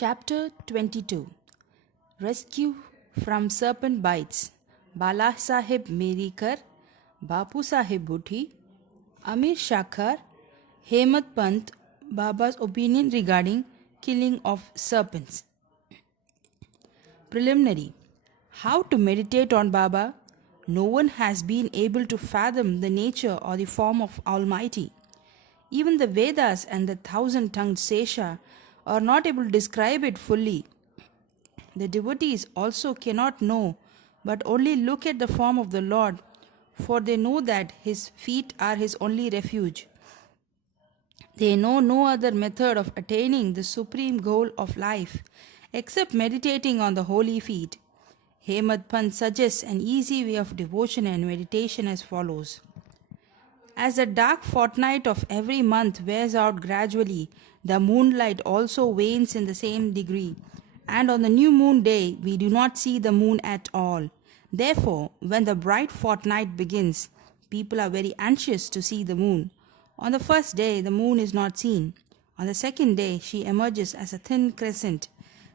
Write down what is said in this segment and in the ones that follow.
Chapter 22 Rescue from Serpent Bites. Bala Sahib Merikar, Bapu Sahib Bhutti, Amir Shakhar, Hemad Pant, Baba's opinion regarding killing of serpents. Preliminary. How to meditate on Baba? No one has been able to fathom the nature or the form of Almighty. Even the Vedas and the thousand-tongued Sesha are not able to describe it fully. The devotees also cannot know, but only look at the form of the Lord, for they know that his feet are his only refuge. They know no other method of attaining the supreme goal of life except meditating on the holy feet. Hemad Pant suggests an easy way of devotion and meditation as follows. As the dark fortnight of every month wears out gradually, the moonlight also wanes in the same degree, and on the new moon day we do not see the moon at all. Therefore, when the bright fortnight begins, people are very anxious to see the moon. On the first day, the moon is not seen. On the second day, she emerges as a thin crescent.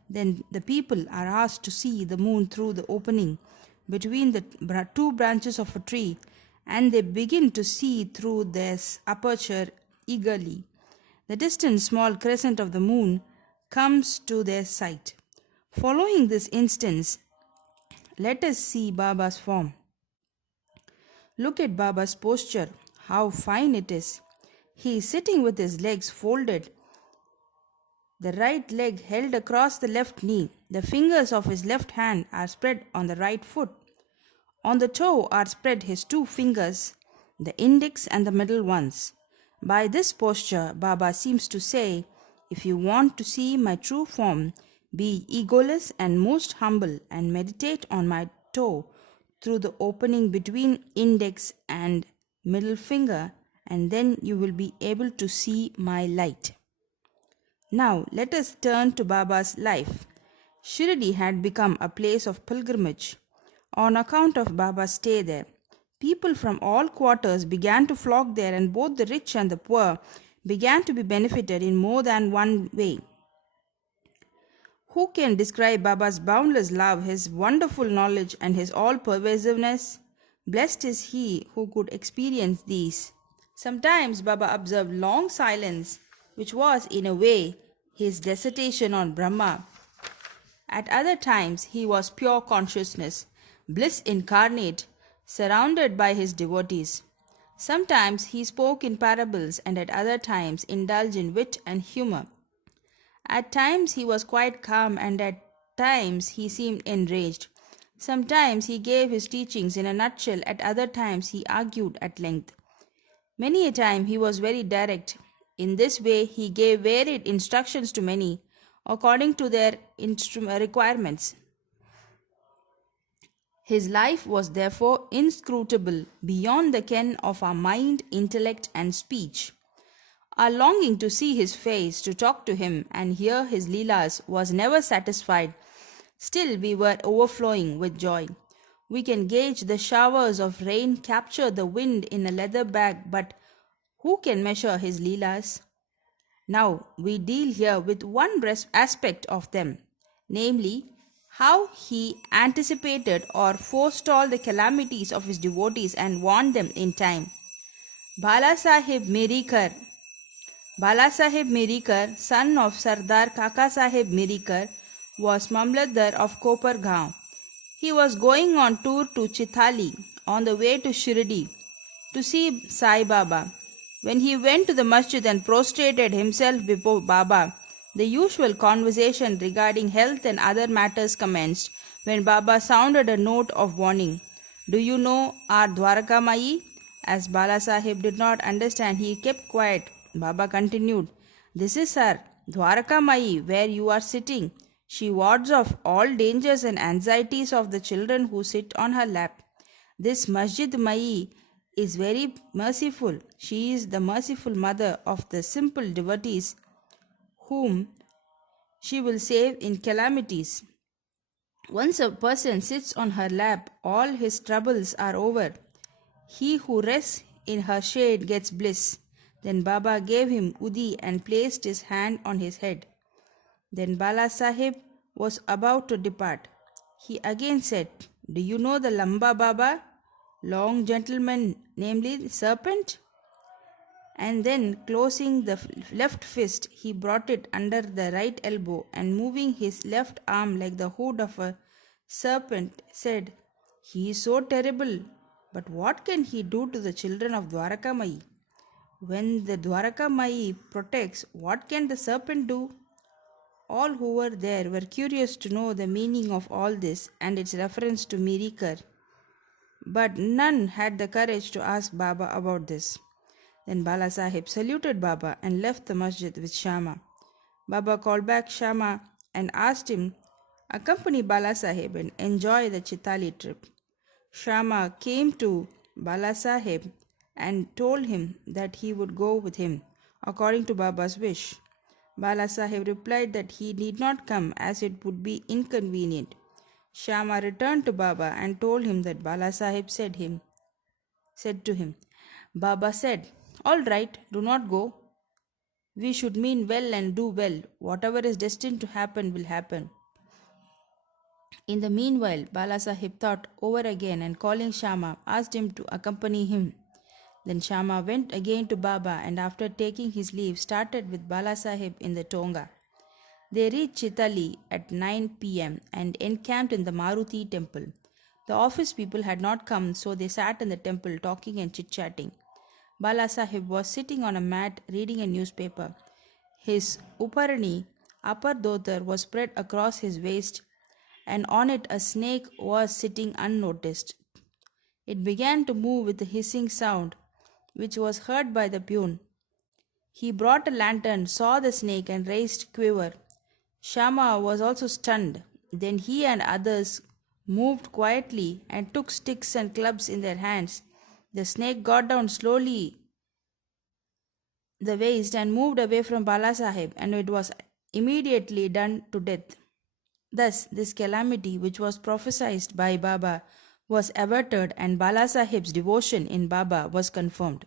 Then the people are asked to see the moon through the opening between the two branches of a tree, and they begin to see through this aperture eagerly. The distant small crescent of the moon comes to their sight. Following this instance, let us see Baba's form. Look at Baba's posture, how fine it is. He is sitting with his legs folded, the right leg held across the left knee. The fingers of his left hand are spread on the right foot. On the toe are spread his two fingers, the index and the middle ones. By this posture, Baba seems to say, if you want to see my true form, be egoless and most humble and meditate on my toe through the opening between index and middle finger, and then you will be able to see my light. Now let us turn to Baba's life. Shirdi had become a place of pilgrimage. On account of Baba's stay there, people from all quarters began to flock there, and both the rich and the poor began to be benefited in more than one way. Who can describe Baba's boundless love, his wonderful knowledge, and his all-pervasiveness? Blessed is he who could experience these. Sometimes Baba observed long silence, which was, in a way, his dissertation on Brahma. At other times, he was pure consciousness, bliss incarnate, surrounded by his devotees. Sometimes he spoke in parables, and at other times indulged in wit and humor. At times he was quite calm, and at times he seemed enraged. Sometimes he gave his teachings in a nutshell, at other times he argued at length. Many a time he was very direct. In this way he gave varied instructions to many, according to their requirements. His life was therefore inscrutable, beyond the ken of our mind, intellect, and speech. Our longing to see his face, to talk to him, and hear his leelas was never satisfied. Still we were overflowing with joy. We can gauge the showers of rain, capture the wind in a leather bag, but who can measure his leelas? Now we deal here with one aspect of them, namely, how he anticipated or forestalled the calamities of his devotees and warned them in time. Bala Sahib Merikar, son of Sardar Kaka Sahib Merikar, was Mamlatdar of Kopargaon. He was going on tour to Chithali on the way to Shirdi to see Sai Baba. When he went to the masjid and prostrated himself before Baba, the usual conversation regarding health and other matters commenced, when Baba sounded a note of warning. Do you know our Dwaraka Mai? As Bala Sahib did not understand, he kept quiet. Baba continued, this is her, Dwaraka Mai, where you are sitting. She wards off all dangers and anxieties of the children who sit on her lap. This Masjid Mai is very merciful. She is the merciful mother of the simple devotees whom she will save in calamities. Once a person sits on her lap, all his troubles are over. He who rests in her shade gets bliss. Then Baba gave him udi and placed his hand on his head. Then Bala Sahib was about to depart. He again said, "Do you know the Lamba Baba? Long gentleman, namely serpent?" And then, closing the left fist, he brought it under the right elbow and moving his left arm like the hood of a serpent, said, "He is so terrible, but what can he do to the children of Dwaraka? When the Dwaraka protects, what can the serpent do?" All who were there were curious to know the meaning of all this and its reference to Mirikar, but none had the courage to ask Baba about this. Then Bala Sahib saluted Baba and left the masjid with Shama. Baba called back Shama and asked him accompany Bala Sahib and enjoy the Chitali trip. Shama came to Bala Sahib and told him that he would go with him according to Baba's wish. Bala Sahib replied that he need not come as it would be inconvenient. Shama returned to Baba and told him that Bala Sahib said to him, "Baba said, 'All right, do not go. We should mean well and do well. Whatever is destined to happen will happen.'" In the meanwhile, Bala Sahib thought over again and calling Shama, asked him to accompany him. Then Shama went again to Baba and after taking his leave started with Bala Sahib in the Tonga. They reached Chitali at 9 p.m. and encamped in the Maruti temple. The office people had not come, so they sat in the temple talking and chit-chatting. Bala Sahib was sitting on a mat reading a newspaper. His uparani, upper dhotar, was spread across his waist and on it a snake was sitting unnoticed. It began to move with a hissing sound, which was heard by the peon. He brought a lantern, saw the snake and raised quiver. Shama was also stunned. Then he and others moved quietly and took sticks and clubs in their hands. The snake got down slowly the waist and moved away from Bala Sahib, and it was immediately done to death. Thus, this calamity, which was prophesied by Baba, was averted, and Bala Sahib's devotion in Baba was confirmed.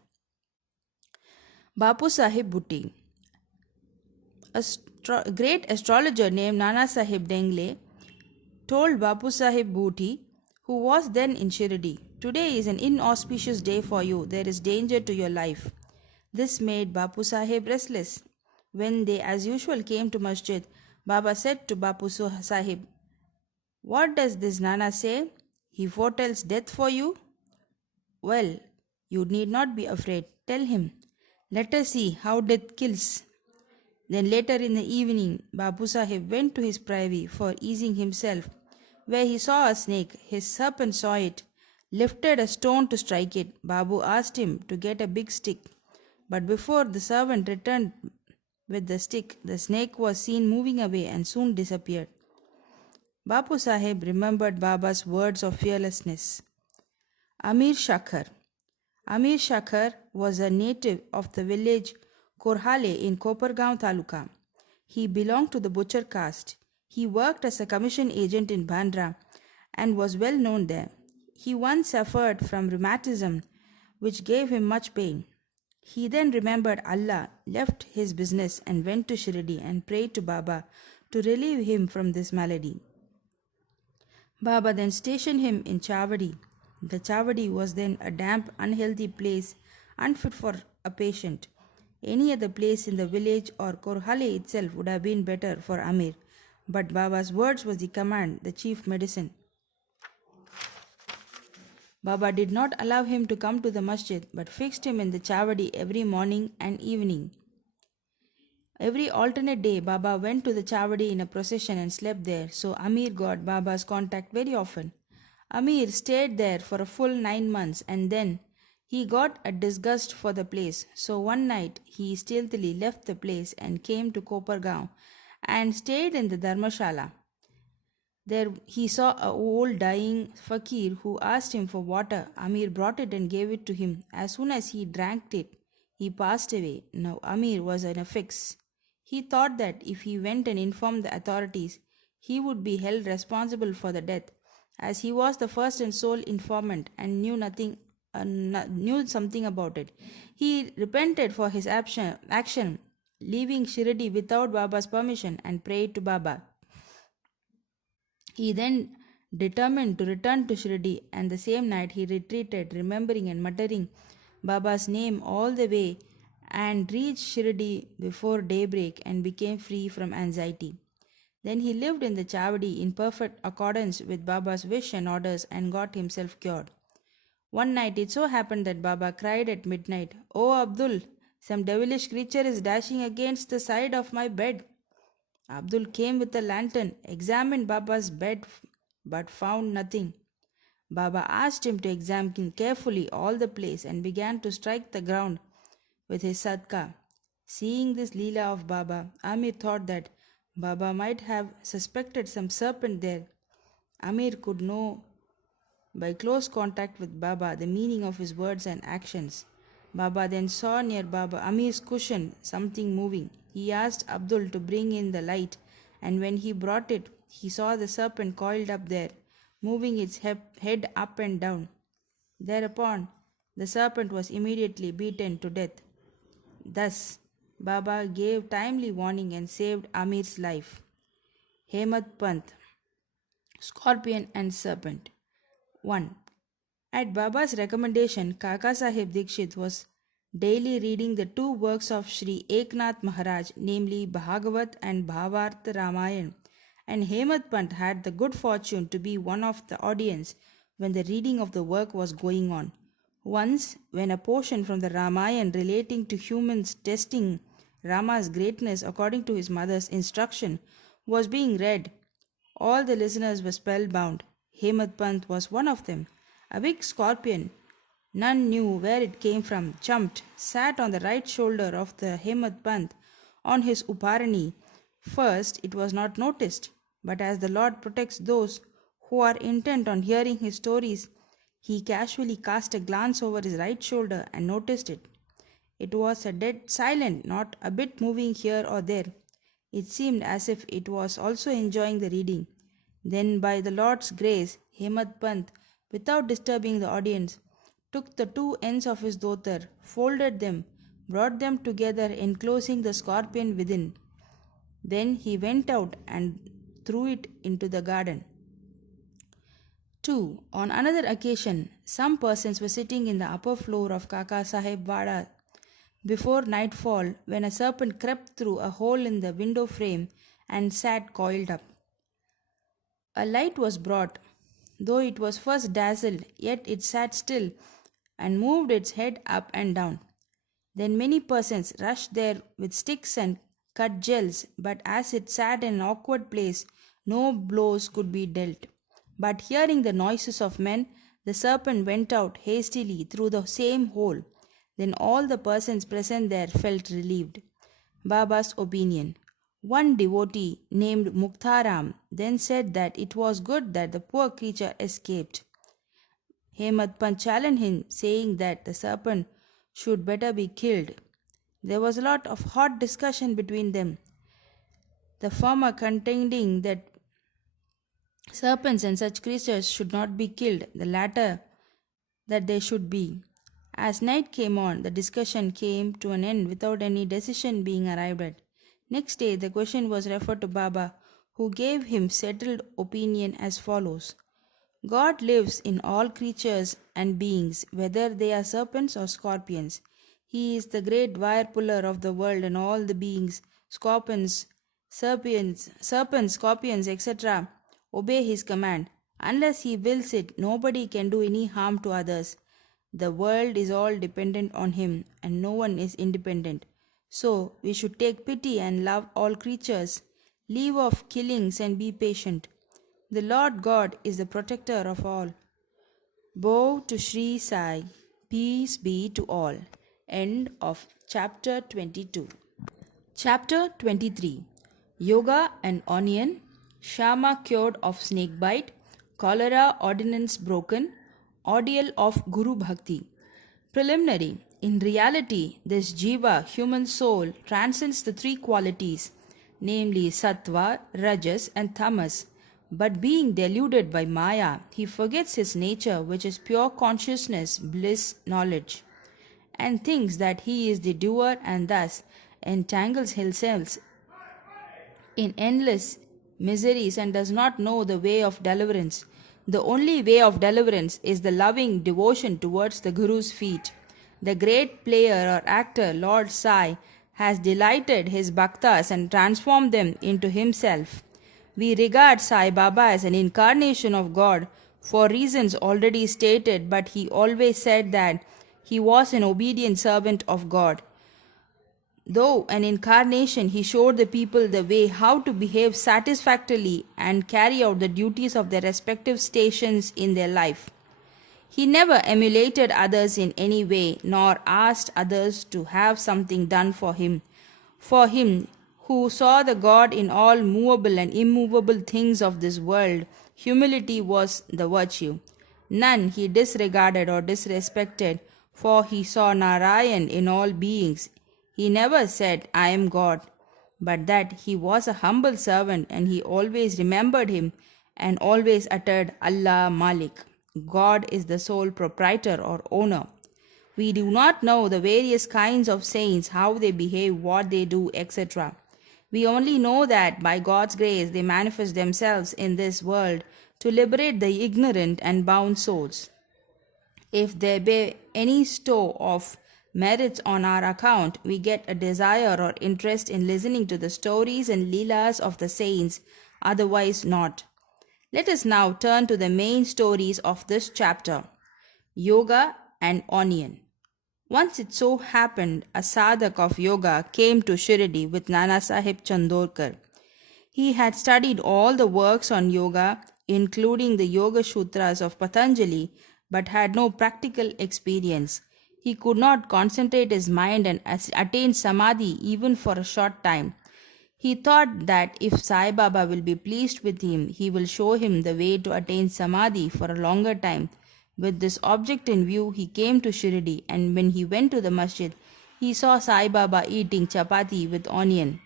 Bapu Sahib Bhutti. A great astrologer named Nana Sahib Dengle told Bapu Sahib Bhutti, who was then in Shirdi, "Today is an inauspicious day for you. There is danger to your life." This made Bapu Sahib restless. When they as usual came to masjid, Baba said to Bapu Sahib, "What does this Nana say? He foretells death for you? Well, you need not be afraid. Tell him. Let us see how death kills." Then later in the evening, Bapu Sahib went to his privy for easing himself, where he saw a snake. His serpent saw it, lifted a stone to strike it. Babu asked him to get a big stick, but before the servant returned with the stick, the snake was seen moving away and soon disappeared. Bapu Sahib remembered Baba's words of fearlessness. Amir Shakhar. Amir Shakhar was a native of the village Korhale in Kopargaon Taluka. He belonged to the butcher caste. He worked as a commission agent in Bandra and was well known there. He once suffered from rheumatism, which gave him much pain. He then remembered Allah, left his business and went to Shirdi and prayed to Baba to relieve him from this malady. Baba then stationed him in Chavadi. The Chavadi was then a damp, unhealthy place, unfit for a patient. Any other place in the village or Korhale itself would have been better for Amir, but Baba's words was the command, the chief medicine. Baba did not allow him to come to the masjid, but fixed him in the Chavadi every morning and evening. Every alternate day, Baba went to the Chavadi in a procession and slept there, so Amir got Baba's contact very often. Amir stayed there for a full 9 months and then he got a disgust for the place. So one night he stealthily left the place and came to Kopargaon and stayed in the Dharmashala. There he saw an old dying fakir who asked him for water. Amir brought it and gave it to him. As soon as he drank it, he passed away. Now Amir was in a fix. He thought that if he went and informed the authorities, he would be held responsible for the death, as he was the first and sole informant and knew something about it. He repented for his action leaving Shirdi without Baba's permission, and prayed to Baba. He then determined to return to Shirdi, and the same night he retreated, remembering and muttering Baba's name all the way, and reached Shirdi before daybreak and became free from anxiety. Then he lived in the Chavadi in perfect accordance with Baba's wish and orders and got himself cured. One night it so happened that Baba cried at midnight, "Oh Abdul, some devilish creature is dashing against the side of my bed." Abdul came with a lantern, examined Baba's bed, but found nothing. Baba asked him to examine carefully all the place and began to strike the ground with his sadka. Seeing this Leela of Baba, Amir thought that Baba might have suspected some serpent there. Amir could know by close contact with Baba the meaning of his words and actions. Baba then saw near Baba Amir's cushion something moving. He asked Abdul to bring in the light, and when he brought it, he saw the serpent coiled up there, moving its head up and down. Thereupon, the serpent was immediately beaten to death. Thus, Baba gave timely warning and saved Amir's life. Hemad Pant, Scorpion and Serpent. 1. At Baba's recommendation, Kaka Sahib Dikshit was daily reading the two works of Sri Eknath Maharaj, namely Bhagavat and Bhavartha Ramayan, and Hemad Pant had the good fortune to be one of the audience when the reading of the work was going on. Once, when a portion from the Ramayan relating to humans testing Rama's greatness according to his mother's instruction was being read, all the listeners were spellbound. Hemad Pant was one of them. A big scorpion, none knew where it came from, jumped, sat on the right shoulder of the Hemad Pant on his Uparani. First, it was not noticed, but as the Lord protects those who are intent on hearing his stories, he casually cast a glance over his right shoulder and noticed it. It was a dead silent, not a bit moving here or there. It seemed as if it was also enjoying the reading. Then, by the Lord's grace, Hemad Pant, without disturbing the audience, took the two ends of his dhotar, folded them, brought them together, enclosing the scorpion within. Then he went out and threw it into the garden. 2. On another occasion, some persons were sitting in the upper floor of Kaka Sahib Wada before nightfall when a serpent crept through a hole in the window frame and sat coiled up. A light was brought. Though it was first dazzled, yet it sat still and moved its head up and down. Then many persons rushed there with sticks and cudgels, but as it sat in an awkward place, no blows could be dealt. But hearing the noises of men, the serpent went out hastily through the same hole. Then all the persons present there felt relieved. Baba's opinion. One devotee named Muktaram then said that it was good that the poor creature escaped. Hemad Pant challenged him, saying that the serpent should better be killed. There was a lot of hot discussion between them, the former contending that serpents and such creatures should not be killed, the latter that they should be. As night came on, the discussion came to an end without any decision being arrived at. Next day, the question was referred to Baba, who gave him settled opinion as follows. God lives in all creatures and beings, whether they are serpents or scorpions. He is the great wire puller of the world, and all the beings, serpents, scorpions, etc., obey his command. Unless he wills it, nobody can do any harm to others. The world is all dependent on him, and no one is independent. So, we should take pity and love all creatures, leave off killings and be patient. The Lord God is the protector of all. Bow to Sri Sai. Peace be to all. End of chapter 22. Chapter 23. Yoga and Onion. Shama cured of snake bite. Cholera ordinance broken. Ordeal of Guru Bhakti. Preliminary. In reality, this jiva, human soul, transcends the three qualities, namely sattva, rajas and tamas. But being deluded by maya, he forgets his nature, which is pure consciousness, bliss, knowledge, and thinks that he is the doer and thus entangles himself in endless miseries and does not know the way of deliverance. The only way of deliverance is the loving devotion towards the Guru's feet. The great player or actor, Lord Sai, has delighted his bhaktas and transformed them into himself. We regard Sai Baba as an incarnation of God for reasons already stated, but he always said that he was an obedient servant of God. Though an incarnation, he showed the people the way how to behave satisfactorily and carry out the duties of their respective stations in their life. He never emulated others in any way, nor asked others to have something done for him. For him, who saw the God in all movable and immovable things of this world, humility was the virtue. None he disregarded or disrespected, for he saw Narayan in all beings. He never said, I am God, but that he was a humble servant, and he always remembered him and always uttered Allah Malik. God is the sole proprietor or owner. We do not know the various kinds of saints, how they behave, what they do, etc. We only know that by God's grace they manifest themselves in this world to liberate the ignorant and bound souls. If there be any store of merits on our account, we get a desire or interest in listening to the stories and leelas of the saints, otherwise not. Let us now turn to the main stories of this chapter, Yoga and Onion. Once it so happened, a sadhak of yoga came to Shirdi with Nana Sahib Chandorkar. He had studied all the works on yoga, including the Yoga Sutras of Patanjali, but had no practical experience. He could not concentrate his mind and attain samadhi even for a short time. He thought that if Sai Baba will be pleased with him, he will show him the way to attain samadhi for a longer time. With this object in view, he came to Shirdi, and when he went to the masjid, he saw Sai Baba eating chapati with onion.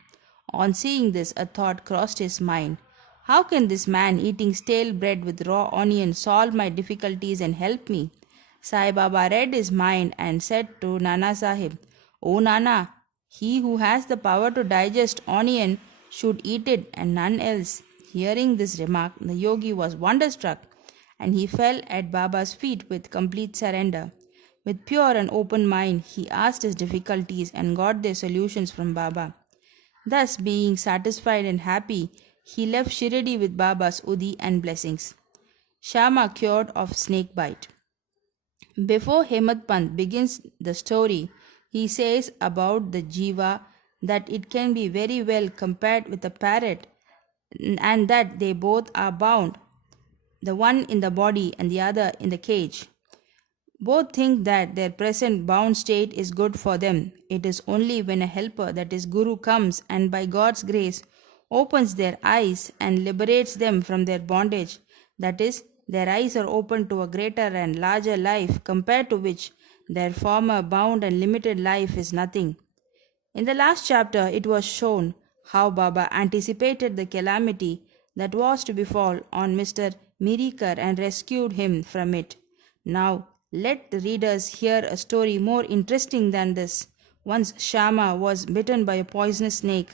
On seeing this, a thought crossed his mind. How can this man eating stale bread with raw onion solve my difficulties and help me? Sai Baba read his mind and said to Nana Sahib, O Nana, he who has the power to digest onion should eat it and none else. Hearing this remark, the yogi was wonderstruck, and he fell at Baba's feet with complete surrender. With pure and open mind, he asked his difficulties and got their solutions from Baba. Thus, being satisfied and happy, he left Shirdi with Baba's udi and blessings. Shama cured of snake bite. Before Hemad Pant begins the story, he says about the jiva that it can be very well compared with a parrot, and that they both are bound, the one in the body and the other in the cage. Both think that their present bound state is good for them. It is only when a helper, that is Guru, comes and by God's grace opens their eyes and liberates them from their bondage, that is, their eyes are opened to a greater and larger life, compared to which their former bound and limited life is nothing. In the last chapter, it was shown how Baba anticipated the calamity that was to befall on Mr. Mirikar and rescued him from it. Now, let the readers hear a story more interesting than this. Once Shama was bitten by a poisonous snake.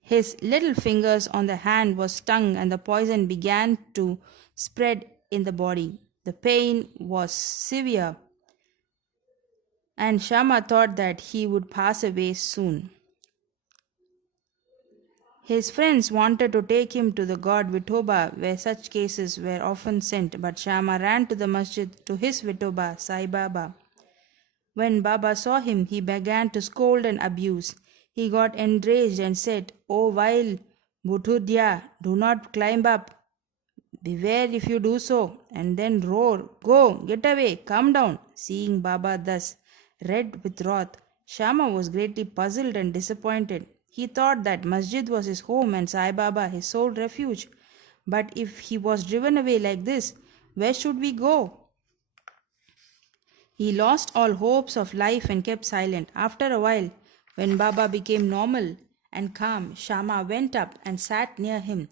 His little fingers on the hand was stung and the poison began to spread in the body. The pain was severe, and Shama thought that he would pass away soon. His friends wanted to take him to the god Vithoba, where such cases were often sent, but Shama ran to the masjid to his Vithoba, Sai Baba. When Baba saw him, he began to scold and abuse. He got enraged and said, "O vile Bhutudia, do not climb up. Beware if you do so," and then roar, "Go, get away, come down." Seeing Baba thus, red with wrath, Shama was greatly puzzled and disappointed. He thought that masjid was his home and Sai Baba his sole refuge. But if he was driven away like this, where should we go? He lost all hopes of life and kept silent. After a while, when Baba became normal and calm, Shama went up and sat near him.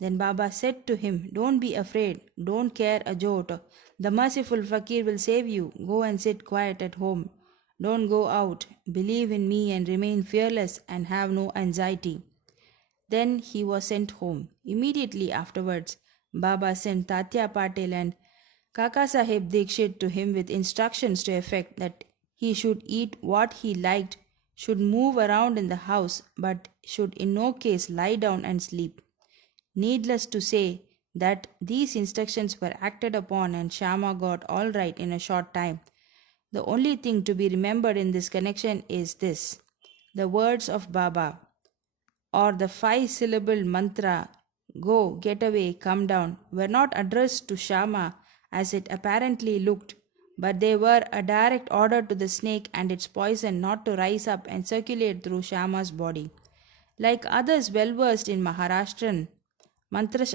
Then Baba said to him, "Don't be afraid, don't care a jot. The merciful fakir will save you. Go and sit quiet at home. Don't go out. Believe in me and remain fearless and have no anxiety. Then he was sent home. Immediately afterwards, Baba sent Tatya Patil and Kaka Sahib Dikshit to him with instructions to effect that he should eat what he liked, should move around in the house, but should in no case lie down and sleep. Needless to say that these instructions were acted upon and Shama got all right in a short time. The only thing to be remembered in this connection is this: the words of Baba, or the 5 syllable mantra, go, get away, come down, were not addressed to Shama as it apparently looked, but they were a direct order to the snake and its poison not to rise up and circulate through Shama's body. Like others well versed in Maharashtrian mantra,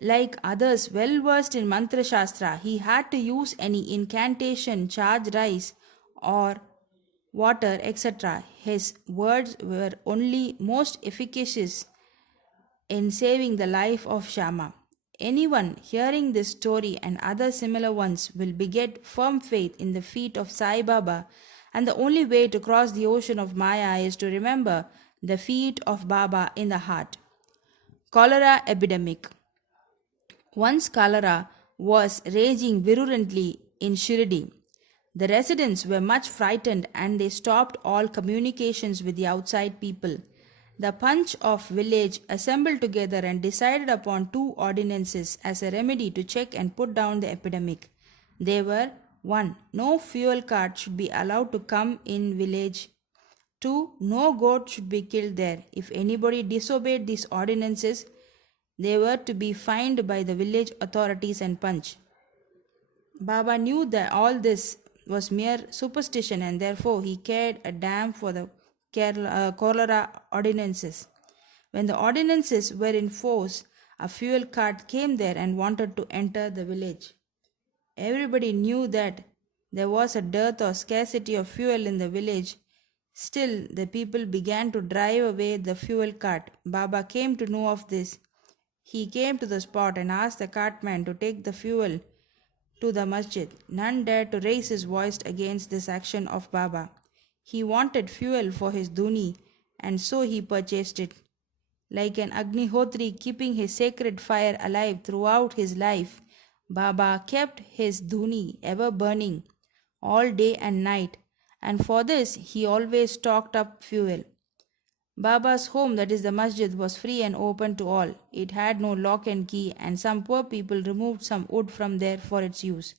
Like others well versed in Mantra Shastra, he had to use any incantation, charge rice, or water, etc. His words were only most efficacious in saving the life of Shama. Anyone hearing this story and other similar ones will beget firm faith in the feet of Sai Baba, and the only way to cross the ocean of Maya is to remember the feet of Baba in the heart. Cholera epidemic. Once cholera was raging virulently in Shirdi. The residents were much frightened and they stopped all communications with the outside people. The Panch of village assembled together and decided upon 2 ordinances as a remedy to check and put down the epidemic. They were: 1. No fuel cart should be allowed to come in village. 2. No goat should be killed there. If anybody disobeyed these ordinances, they were to be fined by the village authorities and Panch. Baba knew that all this was mere superstition and therefore he cared a damn for the cholera ordinances. When the ordinances were in force, a fuel cart came there and wanted to enter the village. Everybody knew that there was a dearth or scarcity of fuel in the village. Still, the people began to drive away the fuel cart. Baba came to know of this. He came to the spot and asked the cartman to take the fuel to the masjid. None dared to raise his voice against this action of Baba. He wanted fuel for his duni and so he purchased it. Like an Agnihotri keeping his sacred fire alive throughout his life, Baba kept his duni ever burning all day and night, and for this he always stocked up fuel. Baba's home, that is the masjid, was free and open to all. It had no lock and key, and some poor people removed some wood from there for its use.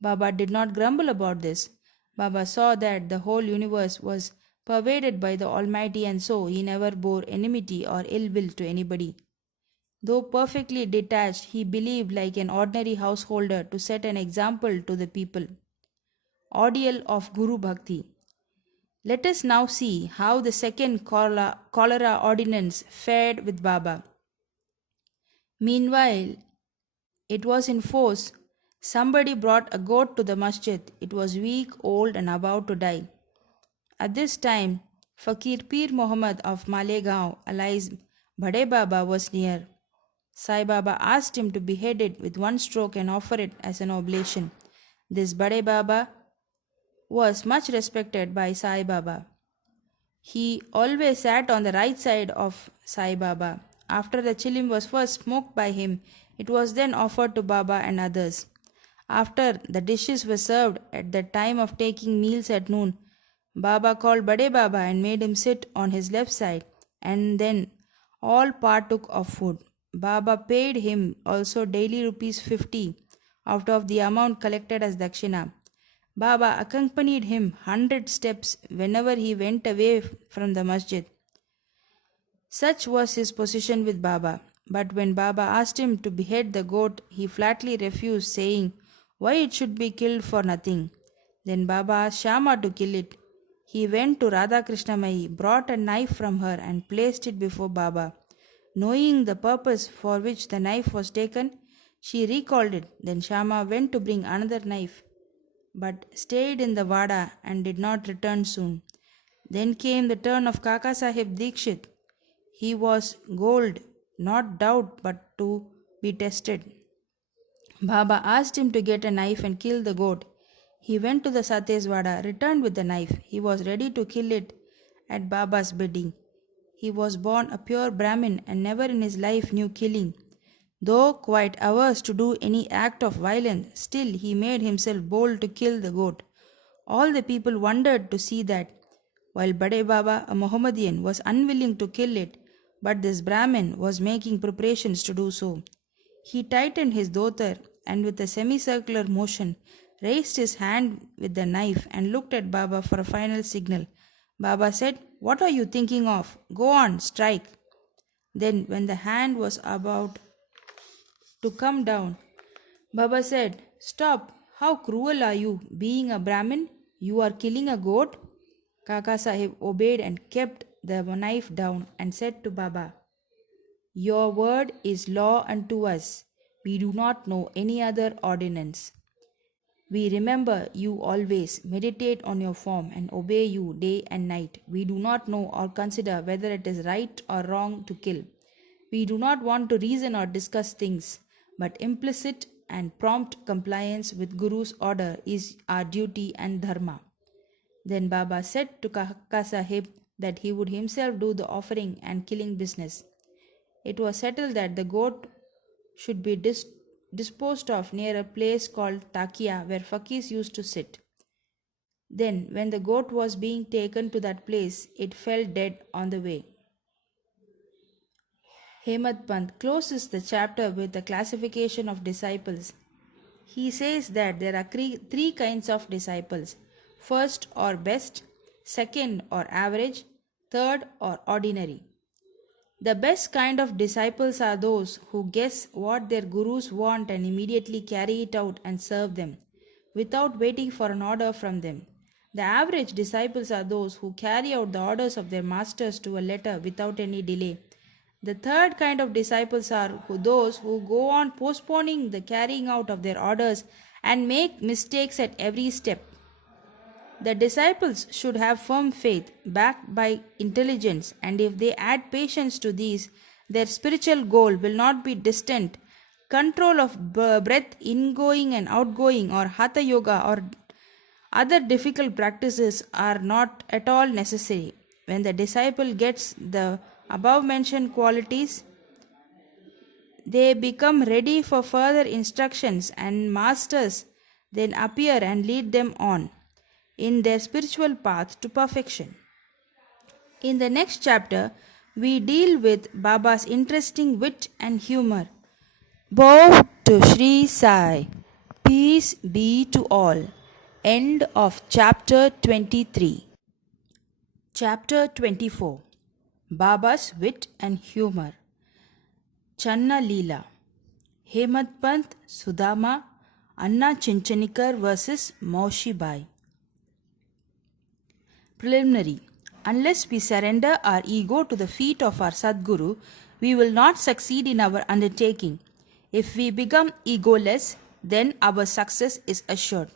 Baba did not grumble about this. Baba saw that the whole universe was pervaded by the Almighty, and so he never bore enmity or ill will to anybody. Though perfectly detached, he believed like an ordinary householder to set an example to the people. Ordeal of Guru Bhakti. Let us now see how the second cholera ordinance fared with Baba. Meanwhile, it was in force. Somebody brought a goat to the masjid. It was weak, old, and about to die. At this time, Fakir Pir Muhammad of Malegaon, alias Bade Baba, was near. Sai Baba asked him to behead it with one stroke and offer it as an oblation. This Bade Baba was much respected by Sai Baba. He always sat on the right side of Sai Baba. After the chilim was first smoked by him, it was then offered to Baba and others. After the dishes were served at the time of taking meals at noon, Baba called Bade Baba and made him sit on his left side, and then all partook of food. Baba paid him also daily rupees 50 out of the amount collected as dakshina. Baba accompanied him 100 steps whenever he went away from the masjid. Such was his position with Baba. But when Baba asked him to behead the goat, he flatly refused, saying why it should be killed for nothing. Then Baba asked Shama to kill it. He went to Radha Krishnamayi, brought a knife from her and placed it before Baba. Knowing the purpose for which the knife was taken, she recalled it. Then Shama went to bring another knife, but stayed in the Vada and did not return soon. Then came the turn of Kaka Sahib Dikshit. He was gold, not doubt, but to be tested. Baba asked him to get a knife and kill the goat. He went to the Sateswada, returned with the knife. He was ready to kill it at Baba's bidding. He was born a pure Brahmin and never in his life knew killing. Though quite averse to do any act of violence, still he made himself bold to kill the goat. All the people wondered to see that, while Bade Baba, a Mohammedan, was unwilling to kill it, but this Brahmin was making preparations to do so. He tightened his dhotar and with a semicircular motion raised his hand with the knife and looked at Baba for a final signal. Baba said, "What are you thinking of? Go on, strike." Then, when the hand was about to come down, Baba said, "Stop! How cruel are you? Being a Brahmin, you are killing a goat." Kaka Sahib obeyed and kept the knife down and said to Baba, "Your word is law unto us. We do not know any other ordinance. We remember you always, meditate on your form, and obey you day and night. We do not know or consider whether it is right or wrong to kill. We do not want to reason or discuss things, but implicit and prompt compliance with Guru's order is our duty and dharma." Then Baba said to Kaka Sahib that he would himself do the offering and killing business. It was settled that the goat should be disposed of near a place called Takia where fakirs used to sit. Then, when the goat was being taken to that place, it fell dead on the way. Hemad Pant closes the chapter with the classification of disciples. He says that there are three kinds of disciples: first or best, second or average, third or ordinary. The best kind of disciples are those who guess what their gurus want and immediately carry it out and serve them, without waiting for an order from them. The average disciples are those who carry out the orders of their masters to a letter without any delay. The third kind of disciples are those who go on postponing the carrying out of their orders and make mistakes at every step. The disciples should have firm faith, backed by intelligence, and if they add patience to these, their spiritual goal will not be distant. Control of breath ingoing and outgoing, or hatha yoga, or other difficult practices are not at all necessary. When the disciple gets the above mentioned qualities, they become ready for further instructions, and masters then appear and lead them on in their spiritual path to perfection. In the next chapter, we deal with Baba's interesting wit and humor. Bow to Sri Sai. Peace be to all. End of chapter 23. Chapter 24. Baba's wit and humor. Channa Leela. Hemad Pant, Sudama, Anna Chinchanikar versus Maushi Bai. Preliminary. Unless we surrender our ego to the feet of our Sadguru, we will not succeed in our undertaking. If we become egoless, then our success is assured.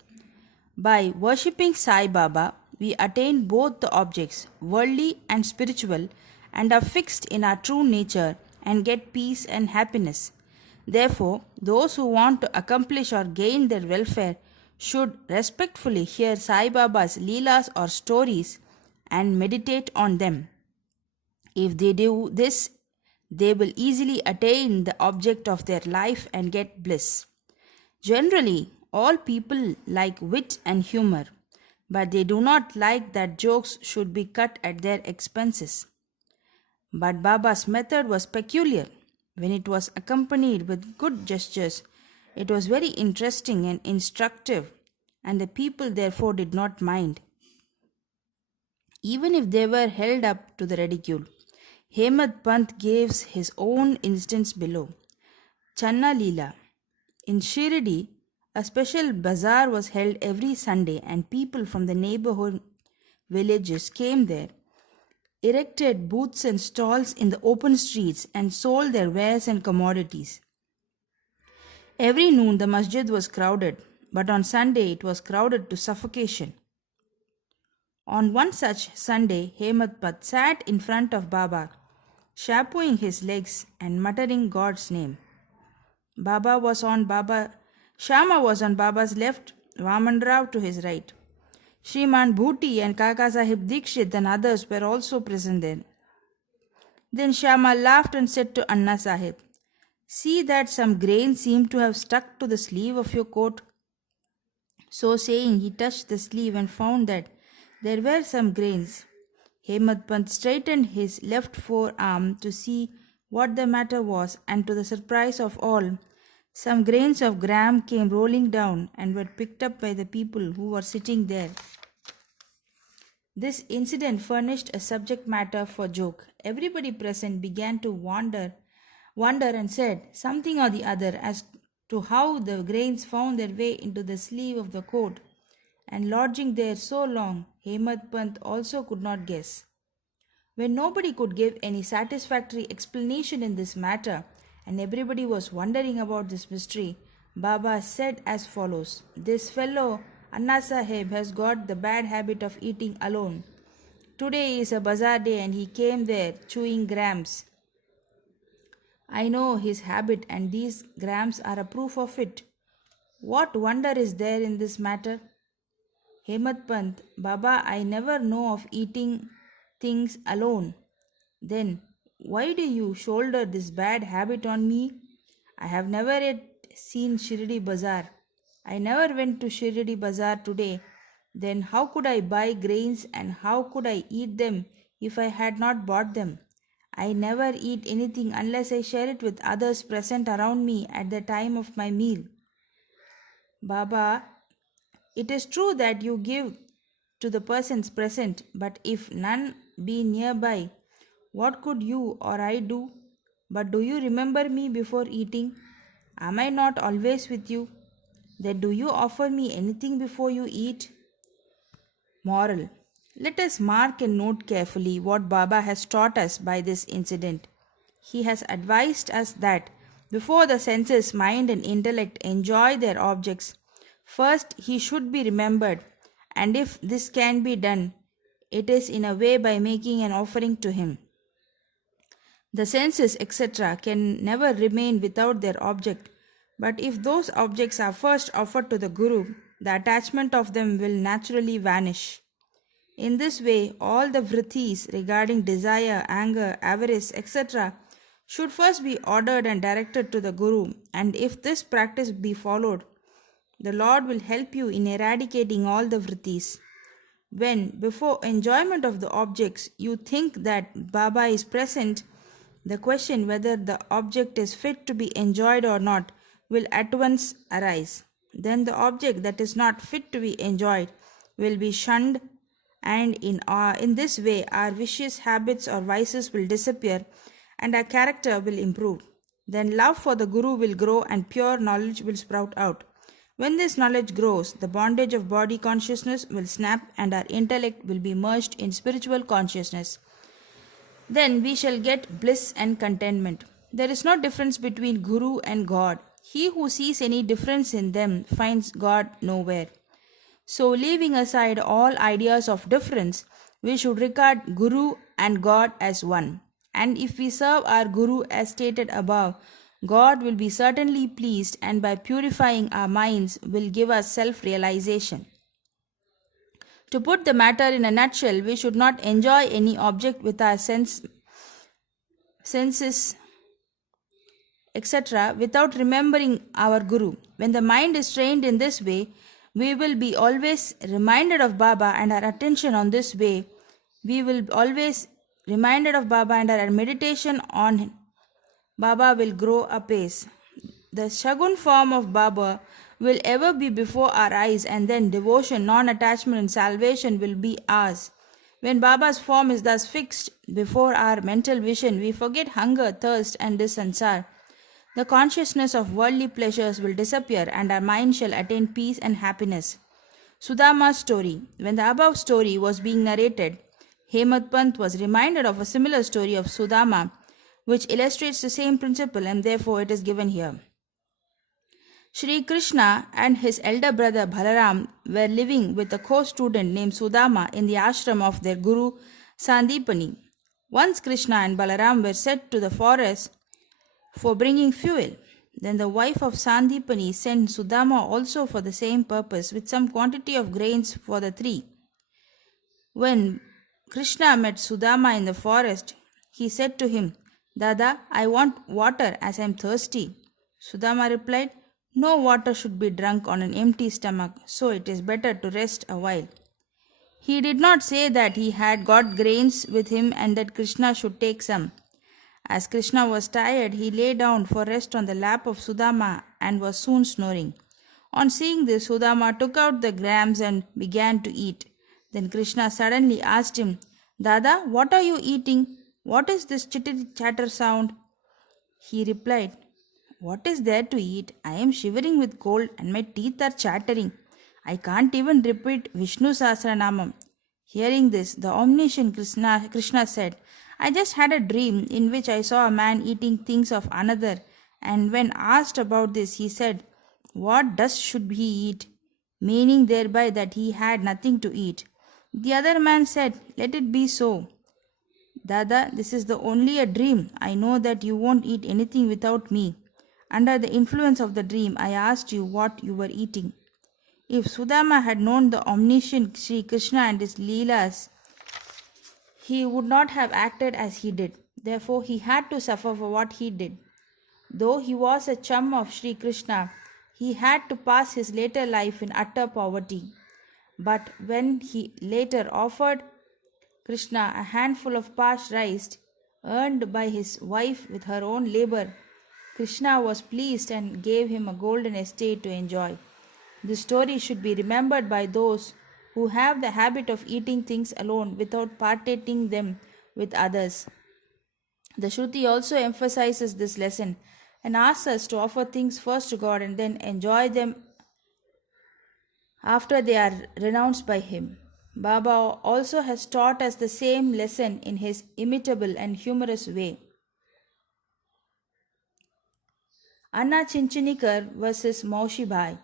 By worshipping Sai Baba, we attain both the objects, worldly and spiritual, and are fixed in our true nature and get peace and happiness. Therefore, those who want to accomplish or gain their welfare should respectfully hear Sai Baba's Leelas or stories and meditate on them. If they do this, they will easily attain the object of their life and get bliss. Generally, all people like wit and humor, but they do not like that jokes should be cut at their expenses. But Baba's method was peculiar. When it was accompanied with good gestures, it was very interesting and instructive, and the people therefore did not mind, even if they were held up to the ridicule. Hemad Pant gives his own instance below. Channa Leela. In Shirdi, a special bazaar was held every Sunday, and people from the neighborhood villages came there, erected booths and stalls in the open streets, and sold their wares and commodities. Every noon the masjid was crowded, but on Sunday it was crowded to suffocation. On one such Sunday, Hemad Pant sat in front of Baba, shampooing his legs and muttering God's name. Shama was on Baba's left, Vaman Rao to his right. Shriman Bhuti and Kaka Sahib Dikshit and others were also present there. Then Shama laughed and said to Anna Sahib, "See that some grains seem to have stuck to the sleeve of your coat." So saying, he touched the sleeve and found that there were some grains. Hemad Pant straightened his left forearm to see what the matter was, and to the surprise of all, some grains of gram came rolling down and were picked up by the people who were sitting there. This incident furnished a subject matter for joke. Everybody present began to wonder and said something or the other as to how the grains found their way into the sleeve of the coat, and lodging there so long, Hemad Pant also could not guess. When nobody could give any satisfactory explanation in this matter, and everybody was wondering about this mystery, Baba said as follows: "This fellow Anna Sahib has got the bad habit of eating alone. Today is a bazaar day and he came there chewing grams. I know his habit, and these grams are a proof of it. What wonder is there in this matter?" Hemad Pant: "Baba, I never know of eating things alone." "Then why do you shoulder this bad habit on me? I have never yet seen Shirdi Bazaar. I never went to Shirdi Bazaar today. Then how could I buy grains and how could I eat them if I had not bought them? I never eat anything unless I share it with others present around me at the time of my meal." "Baba, it is true that you give to the persons present, but if none be nearby, what could you or I do? But do you remember me before eating? Am I not always with you? Then do you offer me anything before you eat?" Moral: let us mark and note carefully what Baba has taught us by this incident. He has advised us that before the senses, mind, and intellect enjoy their objects, first he should be remembered, and if this can be done, it is in a way by making an offering to him. The senses, etc., can never remain without their object, but if those objects are first offered to the Guru, the attachment of them will naturally vanish. In this way, all the vrittis regarding desire, anger, avarice, etc., should first be ordered and directed to the Guru, and if this practice be followed, the Lord will help you in eradicating all the vrittis. When, before enjoyment of the objects, you think that Baba is present, the question whether the object is fit to be enjoyed or not will at once arise. Then the object that is not fit to be enjoyed will be shunned, and in this way our vicious habits or vices will disappear and our character will improve. Then love for the Guru will grow and pure knowledge will sprout out. When this knowledge grows, the bondage of body consciousness will snap and our intellect will be merged in spiritual consciousness. Then we shall get bliss and contentment. There is no difference between Guru and God. He who sees any difference in them finds God nowhere. So, leaving aside all ideas of difference, we should regard Guru and God as one. And if we serve our Guru as stated above, God will be certainly pleased, and by purifying our minds will give us self-realization. To put the matter in a nutshell, we should not enjoy any object with our senses, etc., without remembering our Guru. When the mind is trained in this way, we will be always reminded of Baba, and our attention on this way, we will always reminded of Baba, and our meditation on Baba will grow apace. The Shagun form of Baba will ever be before our eyes, and then devotion, non-attachment and salvation will be ours. When Baba's form is thus fixed before our mental vision, we forget hunger, thirst and this sansar. The consciousness of worldly pleasures will disappear and our mind shall attain peace and happiness. Sudama's story. When the above story was being narrated, Hemad Pant was reminded of a similar story of Sudama, which illustrates the same principle, and therefore it is given here. Shri Krishna and his elder brother Balaram were living with a co-student named Sudama in the ashram of their guru Sandipani. Once Krishna and Balaram were sent to the forest for bringing fuel. Then the wife of Sandipani sent Sudama also for the same purpose with some quantity of grains for the three. When Krishna met Sudama in the forest, he said to him, Dada, I want water as I am thirsty. Sudama replied, No water should be drunk on an empty stomach, so it is better to rest a while. He did not say that he had got grains with him and that Krishna should take some. As Krishna was tired, he lay down for rest on the lap of Sudama and was soon snoring. On seeing this, Sudama took out the grams and began to eat. Then Krishna suddenly asked him, Dada, what are you eating? What is this chitter chatter sound? He replied, What is there to eat? I am shivering with cold and my teeth are chattering. I can't even repeat Vishnu Sahasranamam. Hearing this, the omniscient Krishna said, I just had a dream in which I saw a man eating things of another, and when asked about this, he said, What dust should he eat? Meaning thereby that he had nothing to eat. The other man said, Let it be so. Dada, this is the only a dream. I know that you won't eat anything without me. Under the influence of the dream, I asked you what you were eating. If Sudama had known the omniscient Sri Krishna and his Leelas, he would not have acted as he did. Therefore, he had to suffer for what he did. Though he was a chum of Sri Krishna, he had to pass his later life in utter poverty. But when he later offered Krishna a handful of parched rice earned by his wife with her own labor, Krishna was pleased and gave him a golden estate to enjoy. This story should be remembered by those who have the habit of eating things alone without partaking them with others. The Shruti also emphasizes this lesson and asks us to offer things first to God and then enjoy them after they are renounced by Him. Baba also has taught us the same lesson in his imitable and humorous way. Anna Chinchinikar versus Maushibai.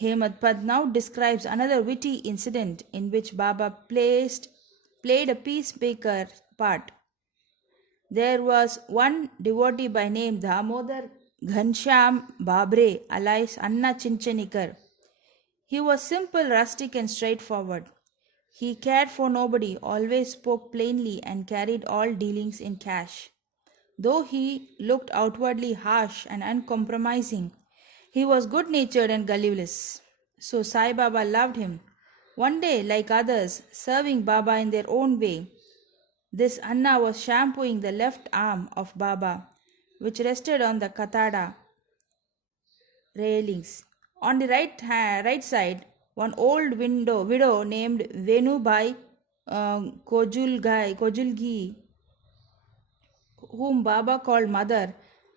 Hemad Pad now describes another witty incident in which Baba played a peacemaker part. There was one devotee by name Damodar Ghanshyam Babre alias Anna Chinchinikar. He was simple, rustic and straightforward. He cared for nobody, always spoke plainly and carried all dealings in cash. Though he looked outwardly harsh and uncompromising, he was good-natured and guileless. So Sai Baba loved him. One day, like others, serving Baba in their own way, this Anna was shampooing the left arm of Baba, which rested on the katada railings. On the right side, one old widow named Venubai Kojulgi, whom Baba called mother,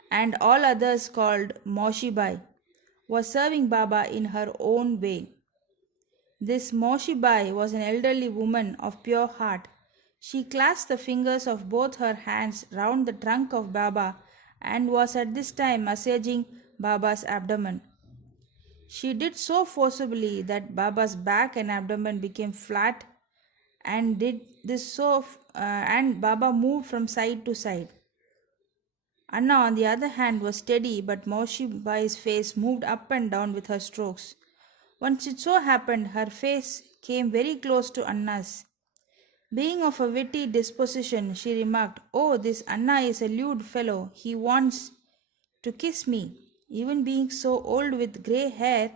and all others called Moshibai, was serving Baba in her own way. This Moshibai was an elderly woman of pure heart. She clasped the fingers of both her hands round the trunk of Baba and was at this time massaging Baba's abdomen. She did so forcibly that Baba's back and abdomen became flat, and and Baba moved from side to side. Anna, on the other hand, was steady, but Maushibai's face moved up and down with her strokes. Once it so happened, her face came very close to Anna's. Being of a witty disposition, she remarked, Oh, this Anna is a lewd fellow. He wants to kiss me. Even being so old with grey hair,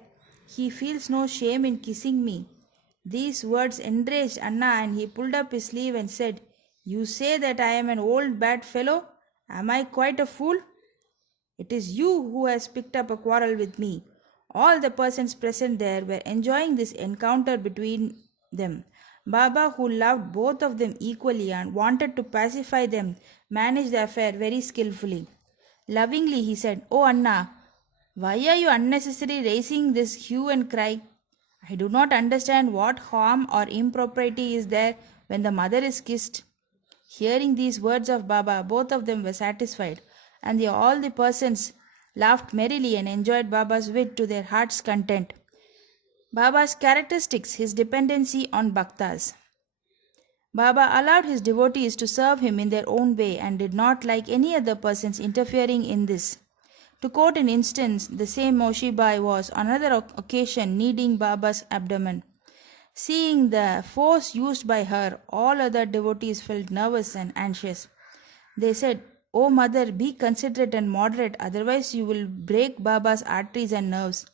he feels no shame in kissing me. These words enraged Anna, and he pulled up his sleeve and said, You say that I am an old bad fellow? Am I quite a fool? It is you who has picked up a quarrel with me. All the persons present there were enjoying this encounter between them. Baba, who loved both of them equally and wanted to pacify them, managed the affair very skillfully. Lovingly he said, Oh Anna, why are you unnecessarily raising this hue and cry? I do not understand what harm or impropriety is there when the mother is kissed. Hearing these words of Baba, both of them were satisfied, and all the persons laughed merrily and enjoyed Baba's wit to their heart's content. Baba's characteristics, his dependency on bhaktas. Baba allowed his devotees to serve him in their own way and did not like any other persons interfering in this. To quote an instance, the same Moshibai was on another occasion kneading Baba's abdomen. Seeing the force used by her, all other devotees felt nervous and anxious. They said, "O mother, be considerate and moderate, otherwise you will break Baba's arteries and nerves."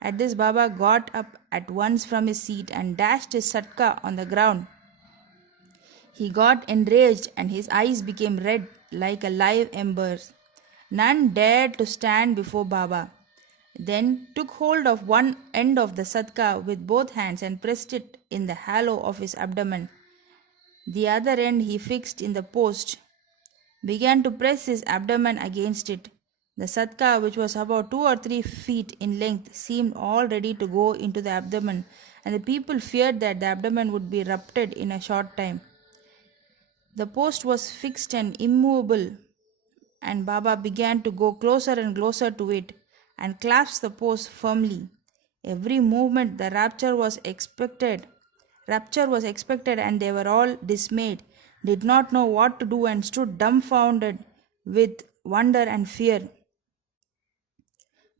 At this, Baba got up at once from his seat and dashed his satka on the ground. He got enraged and his eyes became red like a live embers. None dared to stand before Baba. Then took hold of one end of the satka with both hands and pressed it in the hollow of his abdomen. The other end he fixed in the post, began to press his abdomen against it. The satka, which was about 2 or 3 feet in length, seemed all ready to go into the abdomen, and the people feared that the abdomen would be ruptured in a short time. The post was fixed and immovable, and Baba began to go closer and closer to it and clasped the post firmly. Every movement the rapture was expected, and they were all dismayed, did not know what to do, and stood dumbfounded with wonder and fear.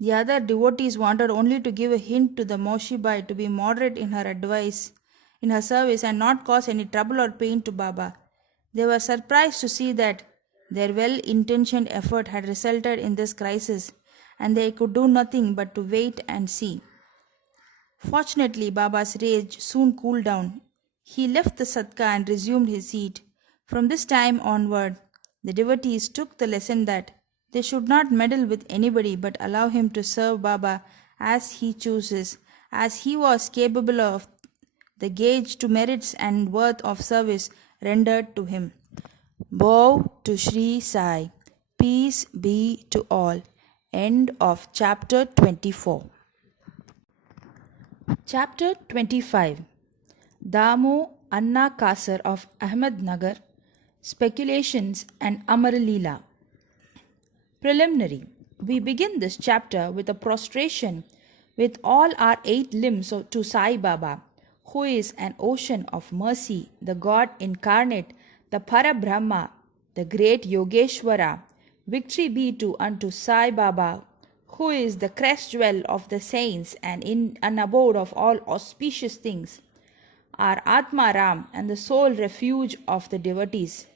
The other devotees wanted only to give a hint to the Moshibai to be moderate in her advice, in her service, and not cause any trouble or pain to Baba. They were surprised to see that their well-intentioned effort had resulted in this crisis, and they could do nothing but to wait and see. Fortunately, Baba's rage soon cooled down. He left the satka and resumed his seat. From this time onward, the devotees took the lesson that they should not meddle with anybody but allow him to serve Baba as he chooses, as he was capable of the gauge to merits and worth of service rendered to him. Bow to Sri Sai. Peace be to all. End of chapter 24. Chapter 25. Damo Anna Kasar of Ahmednagar, Speculations and Amar Leela. Preliminary. We begin this chapter with a prostration with all our 8 limbs to Sai Baba, who is an ocean of mercy, the God incarnate, the Parabrahma, the great Yogeshwara. Victory be unto Sai Baba, who is the crest jewel of the saints and an abode of all auspicious things, our Atma Ram and the sole refuge of the devotees.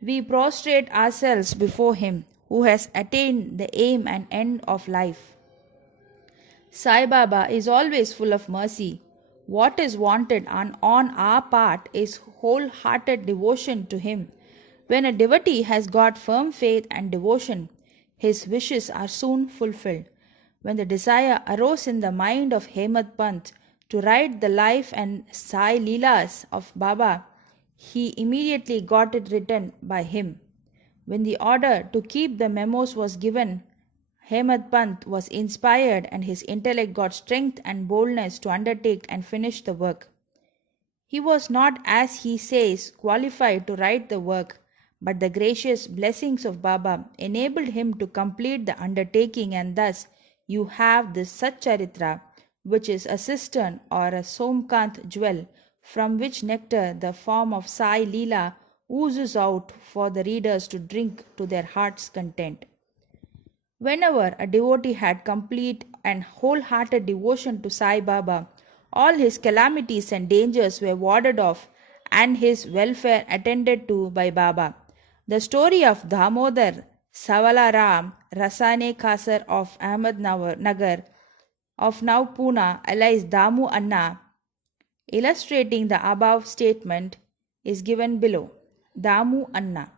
We prostrate ourselves before him who has attained the aim and end of life. Sai Baba is always full of mercy. What is wanted on our part is wholehearted devotion to him. When a devotee has got firm faith and devotion, his wishes are soon fulfilled. When the desire arose in the mind of Hemad Pant to write the life and Sai Leelas of Baba, he immediately got it written by him. When the order to keep the memos was given, Hemad Pant was inspired and his intellect got strength and boldness to undertake and finish the work. He was not, as he says, qualified to write the work, but the gracious blessings of Baba enabled him to complete the undertaking, and thus you have this Satcharitra, which is a cistern or a Somkant jewel, from which nectar the form of Sai Leela oozes out for the readers to drink to their heart's content. Whenever a devotee had complete and wholehearted devotion to Sai Baba, all his calamities and dangers were warded off and his welfare attended to by Baba. The story of Damodar Savala Ram Rasane Kasar of Ahmednagar of now Pune, alias Damu Anna, illustrating the above statement, is given below. Damu Anna.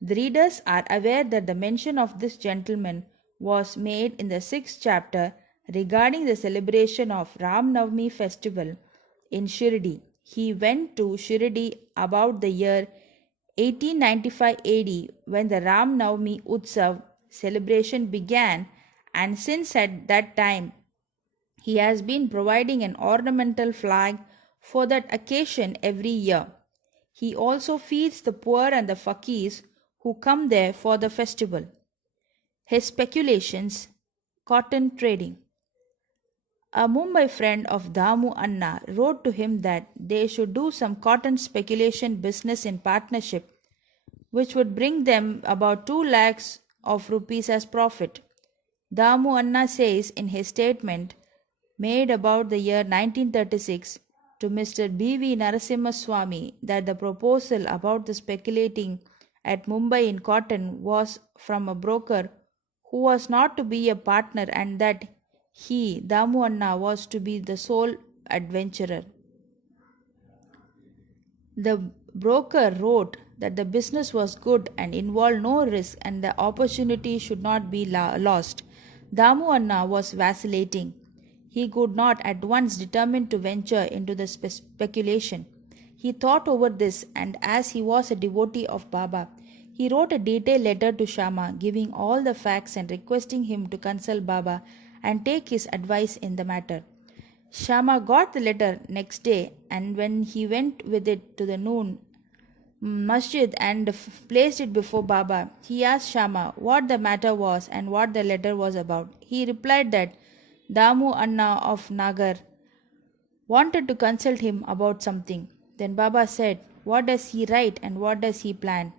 The readers are aware that the mention of this gentleman was made in the 6th chapter regarding the celebration of Ram Navami festival in Shirdi. He went to Shirdi about the year 1895 AD when the Ram Navami Utsav celebration began, and since at that time he has been providing an ornamental flag for that occasion every year. He also feeds the poor and the fakirs who come there for the festival. His speculations, cotton trading. A Mumbai friend of Damu Anna wrote to him that they should do some cotton speculation business in partnership, which would bring them about 2 lakhs of rupees as profit. Damu Anna says in his statement made about the year 1936 to Mr. B.V. Narasimha Swamy that the proposal about the speculating at Mumbai in cotton was from a broker who was not to be a partner and that he, Damu Anna, was to be the sole adventurer. The broker wrote that the business was good and involved no risk and the opportunity should not be lost. Damu Anna was vacillating. He could not at once determine to venture into the speculation. He thought over this, and as he was a devotee of Baba, he wrote a detailed letter to Shama giving all the facts and requesting him to consult Baba and take his advice in the matter. Shama got the letter next day, and when he went with it to the noon masjid and placed it before Baba, he asked Shama what the matter was and what the letter was about. He replied that Damu Anna of Nagar wanted to consult him about something. Then Baba said, "What does he write and what does he plan?"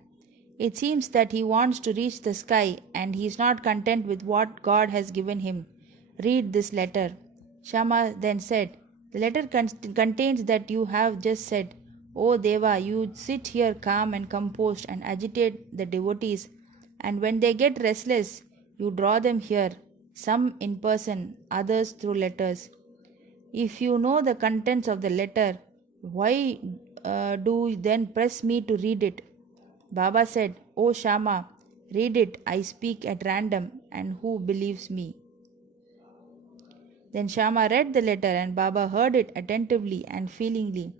"It seems that he wants to reach the sky and he is not content with what God has given him. Read this letter." Shama then said, "The letter contains that you have just said. O Deva, you sit here calm and composed and agitate the devotees, and when they get restless, you draw them here, some in person, others through letters. If you know the contents of the letter, why do you then press me to read it?" Baba said, "O Shama, read it. I speak at random, and who believes me?" Then Shama read the letter, and Baba heard it attentively and feelingly.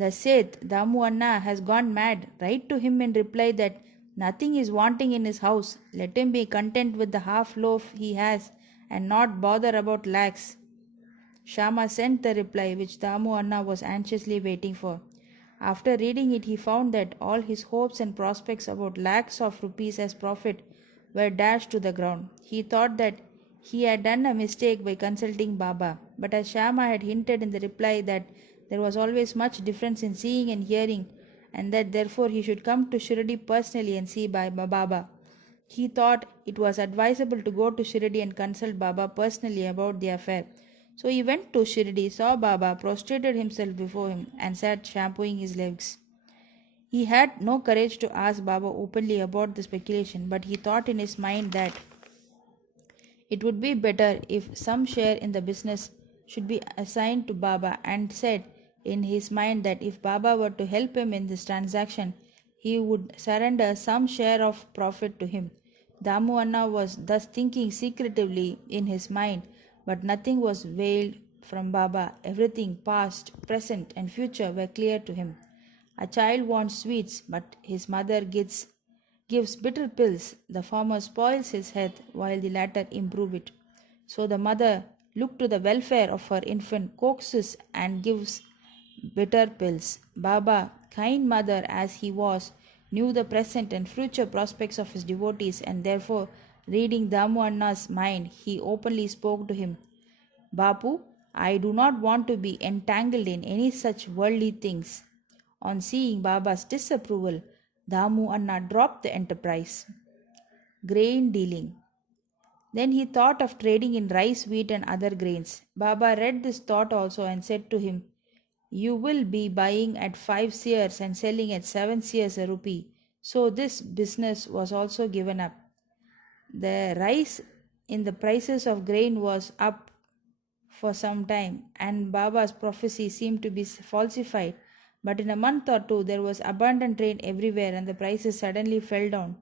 The Seth, Damu Anna, has gone mad. Write to him in reply that nothing is wanting in his house. Let him be content with the half loaf he has, and not bother about lakhs. Shama sent the reply which Damu Anna was anxiously waiting for. After reading it, he found that all his hopes and prospects about lakhs of rupees as profit were dashed to the ground. He thought that he had done a mistake by consulting Baba, but as Shama had hinted in the reply that there was always much difference in seeing and hearing, and that therefore he should come to Shirdi personally and see Baba, he thought it was advisable to go to Shirdi and consult Baba personally about the affair. So he went to Shirdi, saw Baba, prostrated himself before him, and sat shampooing his legs. He had no courage to ask Baba openly about the speculation, but he thought in his mind that it would be better if some share in the business should be assigned to Baba, and said in his mind that if Baba were to help him in this transaction, he would surrender some share of profit to him. Damu Anna was thus thinking secretively in his mind, but nothing was veiled from Baba. Everything, past, present, and future, were clear to him. A child wants sweets, but his mother gives bitter pills. The former spoils his health, while the latter improve it. So the mother, look to the welfare of her infant, coaxes and gives bitter pills. Baba, kind mother as he was, knew the present and future prospects of his devotees, and therefore, reading Damu Anna's mind, he openly spoke to him. "Bapu, I do not want to be entangled in any such worldly things." On seeing Baba's disapproval, Damu Anna dropped the enterprise. Grain dealing. Then he thought of trading in rice, wheat, and other grains. Baba read this thought also and said to him, "You will be buying at 5 seers and selling at 7 seers a rupee." So this business was also given up. The rise in the prices of grain was up for some time, and Baba's prophecy seemed to be falsified. But in a month or two, there was abundant rain everywhere, and the prices suddenly fell down,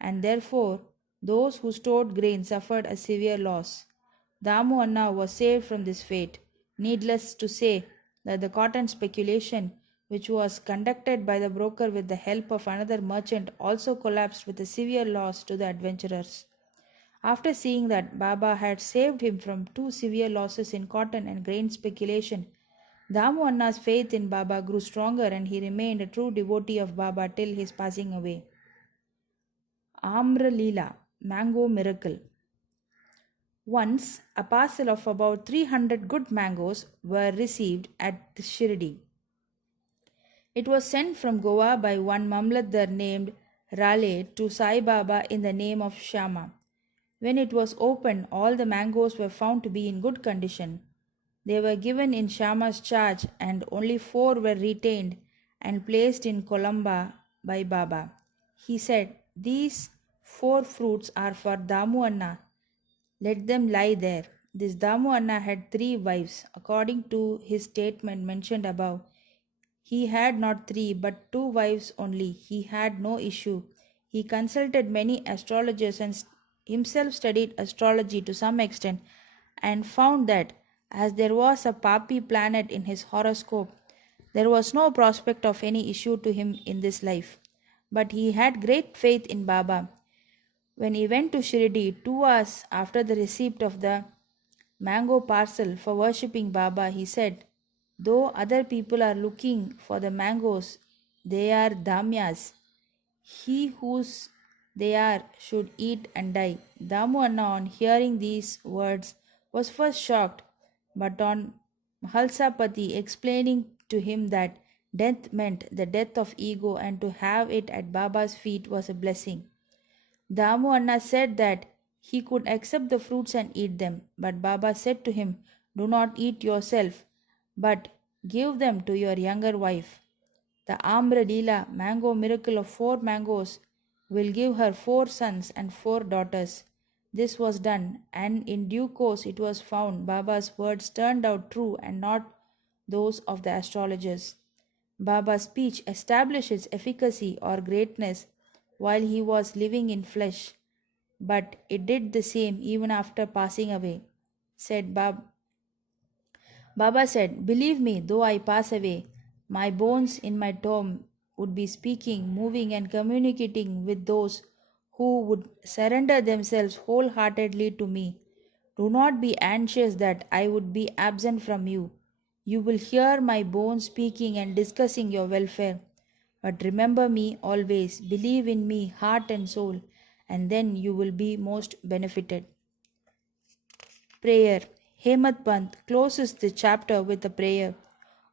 and therefore those who stored grain suffered a severe loss. Damu Anna was saved from this fate. Needless to say that the cotton speculation, which was conducted by the broker with the help of another merchant, also collapsed with a severe loss to the adventurers. After seeing that Baba had saved him from 2 severe losses in cotton and grain speculation, Damu Anna's faith in Baba grew stronger, and he remained a true devotee of Baba till his passing away. Amra Leela, Mango Miracle. Once, a parcel of about 300 good mangoes were received at Shirdi. It was sent from Goa by one Mamlatdar named Rale to Sai Baba in the name of Shama. When it was opened, all the mangoes were found to be in good condition. They were given in Shama's charge, and only four were retained and placed in Columba by Baba. He said, "These four fruits are for Damu Anna. Let them lie there." This Damu Anna had three wives. According to his statement mentioned above, he had not three but two wives only. He had no issue. He consulted many astrologers and himself studied astrology to some extent and found that as there was a Papi planet in his horoscope, there was no prospect of any issue to him in this life. But he had great faith in Baba. When he went to Shirdi 2 hours after the receipt of the mango parcel for worshipping Baba, he said, "Though other people are looking for the mangoes, they are damyas. He whose they are should eat and die." Damu Anna, on hearing these words, was first shocked, but on Mahalsapati explaining to him that death meant the death of ego and to have it at Baba's feet was a blessing. Damu Anna said that he could accept the fruits and eat them, but Baba said to him, "Do not eat yourself, but give them to your younger wife. The Amra Leela mango miracle of four mangoes will give her four sons and four daughters." This was done, and in due course it was found Baba's words turned out true and not those of the astrologers. Baba's speech established its efficacy or greatness while he was living in flesh, but it did the same even after passing away. Said Baba said, "Believe me, though I pass away, my bones in my tomb would be speaking, moving, and communicating with those who would surrender themselves wholeheartedly to me. Do not be anxious that I would be absent from you. You will hear my bones speaking and discussing your welfare. But remember me always, believe in me, heart and soul, and then you will be most benefited." Prayer. Hemant Pant closes the chapter with a prayer.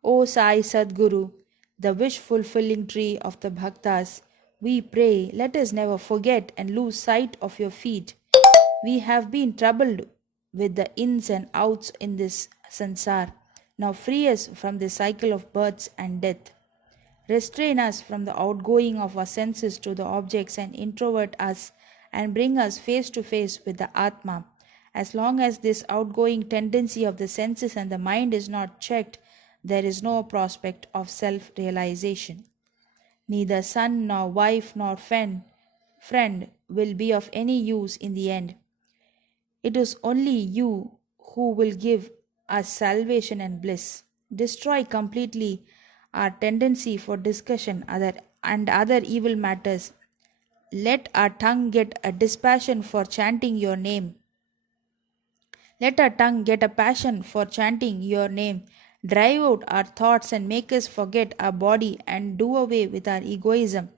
O Sai Sadguru, the wish fulfilling tree of the Bhaktas, we pray, let us never forget and lose sight of your feet. We have been troubled with the ins and outs in this sansar. Now free us from the cycle of births and death. Restrain us from the outgoing of our senses to the objects and introvert us and bring us face to face with the Atma. As long as this outgoing tendency of the senses and the mind is not checked, there is no prospect of self realization. Neither son nor wife nor friend will be of any use in the end. It is only you who will give us salvation and bliss. Destroy completely our tendency for discussion and other evil matters. Let our tongue get a dispassion for chanting your name. Let our tongue get a passion for chanting your name. Drive out our thoughts and make us forget our body and do away with our egoism.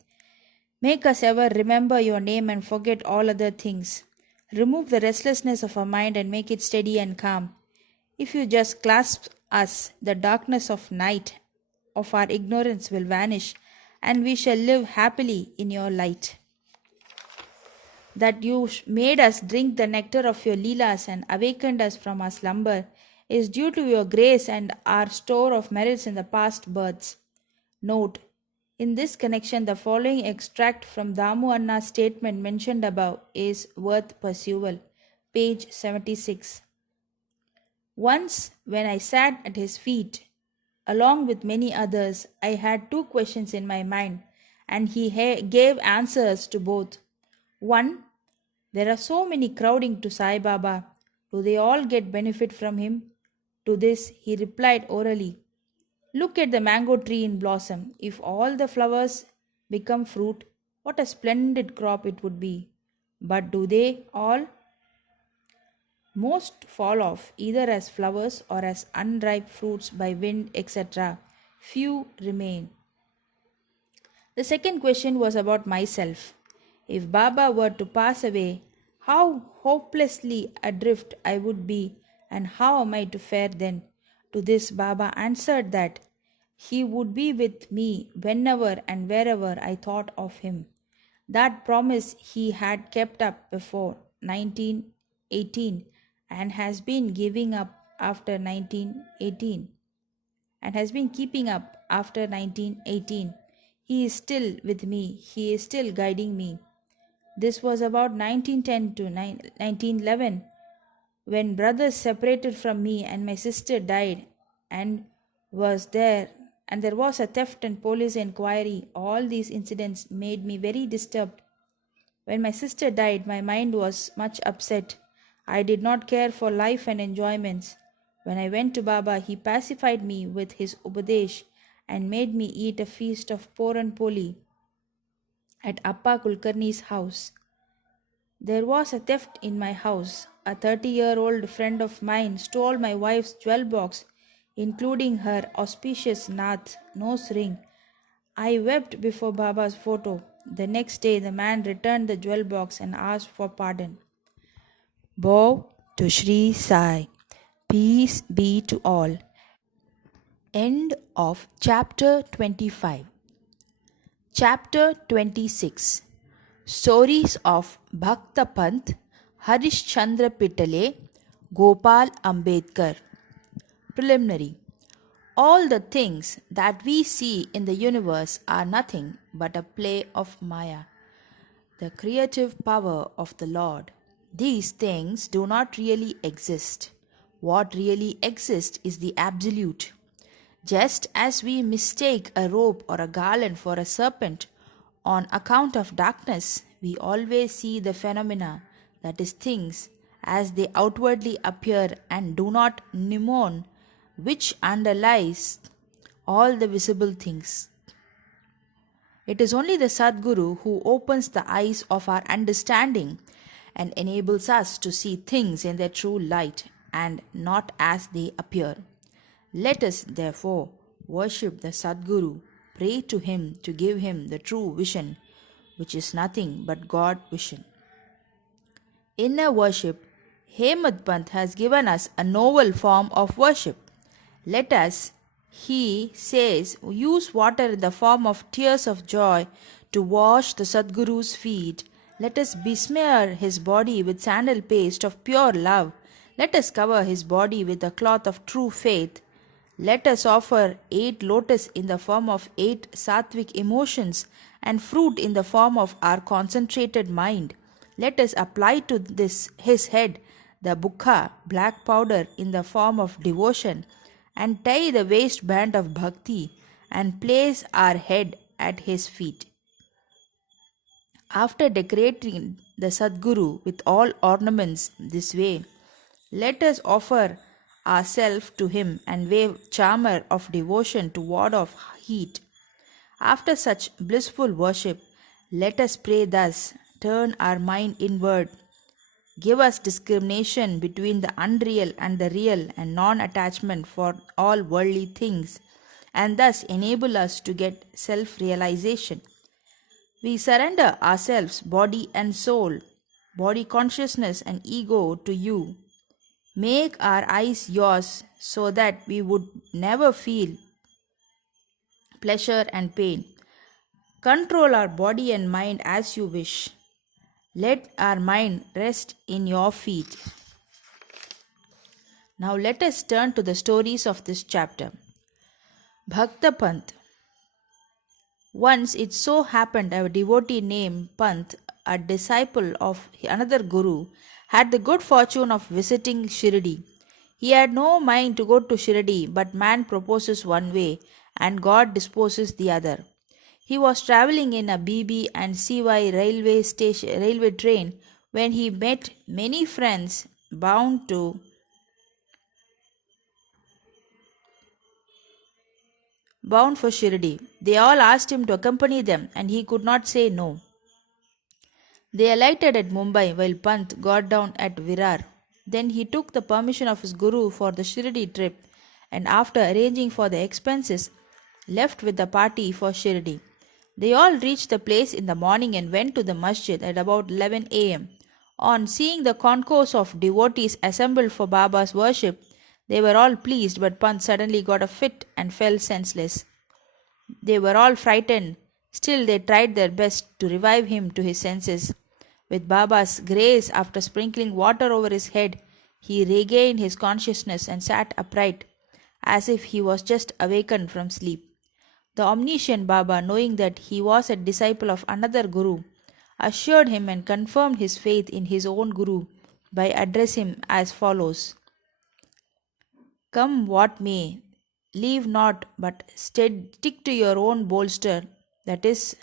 Make us ever remember your name and forget all other things. Remove the restlessness of our mind and make it steady and calm. If you just clasp us, the darkness of night of our ignorance will vanish, and we shall live happily in your light. That you made us drink the nectar of your Leelas and awakened us from our slumber is due to your grace and our store of merits in the past births. Note: in this connection, the following extract from Damu Anna's statement mentioned above is worth perusal. Page 76. Once, when I sat at his feet, along with many others, I had two questions in my mind, and he gave answers to both. One: there are so many crowding to Sai Baba. Do they all get benefit from him? To this he replied orally, "Look at the mango tree in blossom. If all the flowers become fruit, what a splendid crop it would be. But do they all? Most fall off, either as flowers or as unripe fruits by wind, etc. Few remain." The second question was about myself. If Baba were to pass away, how hopelessly adrift I would be, and how am I to fare then? To this Baba answered that he would be with me whenever and wherever I thought of him. That promise he had kept up before. 1918 and has been giving up after 1918 and has been keeping up after 1918. He is still with me. He is still guiding me. This was about 1910 to 1911 when brothers separated from me and my sister died and was there and there was a theft and police inquiry. All these incidents made me very disturbed. When my sister died, my mind was much upset. I did not care for life and enjoyments. When I went to Baba, he pacified me with his Upadesh and made me eat a feast of Poran Poli at Appa Kulkarni's house. There was a theft in my house. A 30-year-old friend of mine stole my wife's jewel box, including her auspicious Nath nose ring. I wept before Baba's photo. The next day, the man returned the jewel box and asked for pardon. Bow to Sri Sai. Peace be to all. End of chapter 25. Chapter 26. Stories of Bhakta Panth, Harish Chandra Pitale, Gopal Ambedkar. Preliminary. All the things that we see in the universe are nothing but a play of Maya, the creative power of the Lord. These things do not really exist. What really exists is the Absolute. Just as we mistake a rope or a garland for a serpent on account of darkness, we always see the phenomena, that is, things, as they outwardly appear and do not mnemon, which underlies all the visible things. It is only the Sadguru who opens the eyes of our understanding and enables us to see things in their true light and not as they appear. Let us therefore worship the Sadguru, pray to him to give him the true vision, which is nothing but God vision. Inner worship. Hemad Panth has given us a novel form of worship. Let us, he says, use water in the form of tears of joy to wash the Sadguru's feet. Let us besmear his body with sandal paste of pure love. Let us cover his body with the cloth of true faith. Let us offer 8 lotus in the form of 8 sattvic emotions and fruit in the form of our concentrated mind. Let us apply to his head the bukha, black powder in the form of devotion, and tie the waistband of bhakti and place our head at his feet. After decorating the Sadguru with all ornaments this way, let us offer ourselves to him and wave charmer of devotion to ward off heat. After such blissful worship, let us pray thus, turn our mind inward, give us discrimination between the unreal and the real and non-attachment for all worldly things, and thus enable us to get self-realization. We surrender ourselves, body and soul, body consciousness and ego to you. Make our eyes yours so that we would never feel pleasure and pain. Control our body and mind as you wish. Let our mind rest in your feet. Now let us turn to the stories of this chapter. Bhakta Panth. Once it so happened a devotee named Panth, a disciple of another guru, had the good fortune of visiting Shirdi. He had no mind to go to Shirdi, but man proposes one way and God disposes the other. He was travelling in a BB and CY railway train when he met many friends bound for Shirdi. They all asked him to accompany them and he could not say no. They alighted at Mumbai while Panth got down at Virar. Then he took the permission of his guru for the Shirdi trip and after arranging for the expenses, left with the party for Shirdi. They all reached the place in the morning and went to the masjid at about 11 a.m. On seeing the concourse of devotees assembled for Baba's worship, they were all pleased, but Panth suddenly got a fit and fell senseless. They were all frightened. Still they tried their best to revive him to his senses. With Baba's grace, after sprinkling water over his head, he regained his consciousness and sat upright, as if he was just awakened from sleep. The omniscient Baba, knowing that he was a disciple of another Guru, assured him and confirmed his faith in his own Guru by addressing him as follows: Come what may, leave not, but stick to your own bolster, that is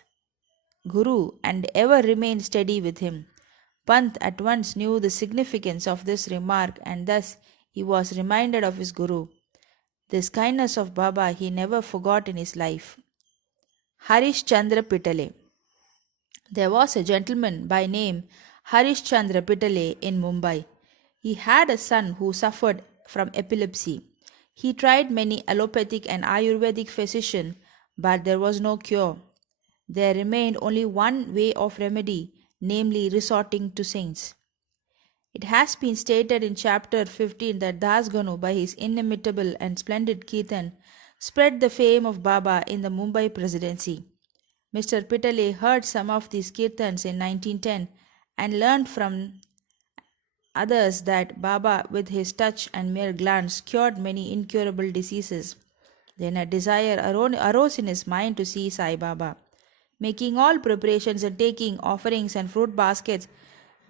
Guru, and ever remain steady with him. Pant at once knew the significance of this remark, and thus he was reminded of his Guru. This kindness of Baba he never forgot in his life. Harish Chandra Pitale. There was a gentleman by name Harish Chandra Pitale in Mumbai. He had a son who suffered from epilepsy. He tried many allopathic and Ayurvedic physicians, but there was no cure. There remained only one way of remedy, namely resorting to saints. It has been stated in chapter 15 that Das Ganu, by his inimitable and splendid kirtan, spread the fame of Baba in the Mumbai presidency. Mr. Pitale heard some of these kirtans in 1910 and learned from others that Baba, with his touch and mere glance, cured many incurable diseases. Then a desire arose in his mind to see Sai Baba. Making all preparations and taking offerings and fruit baskets,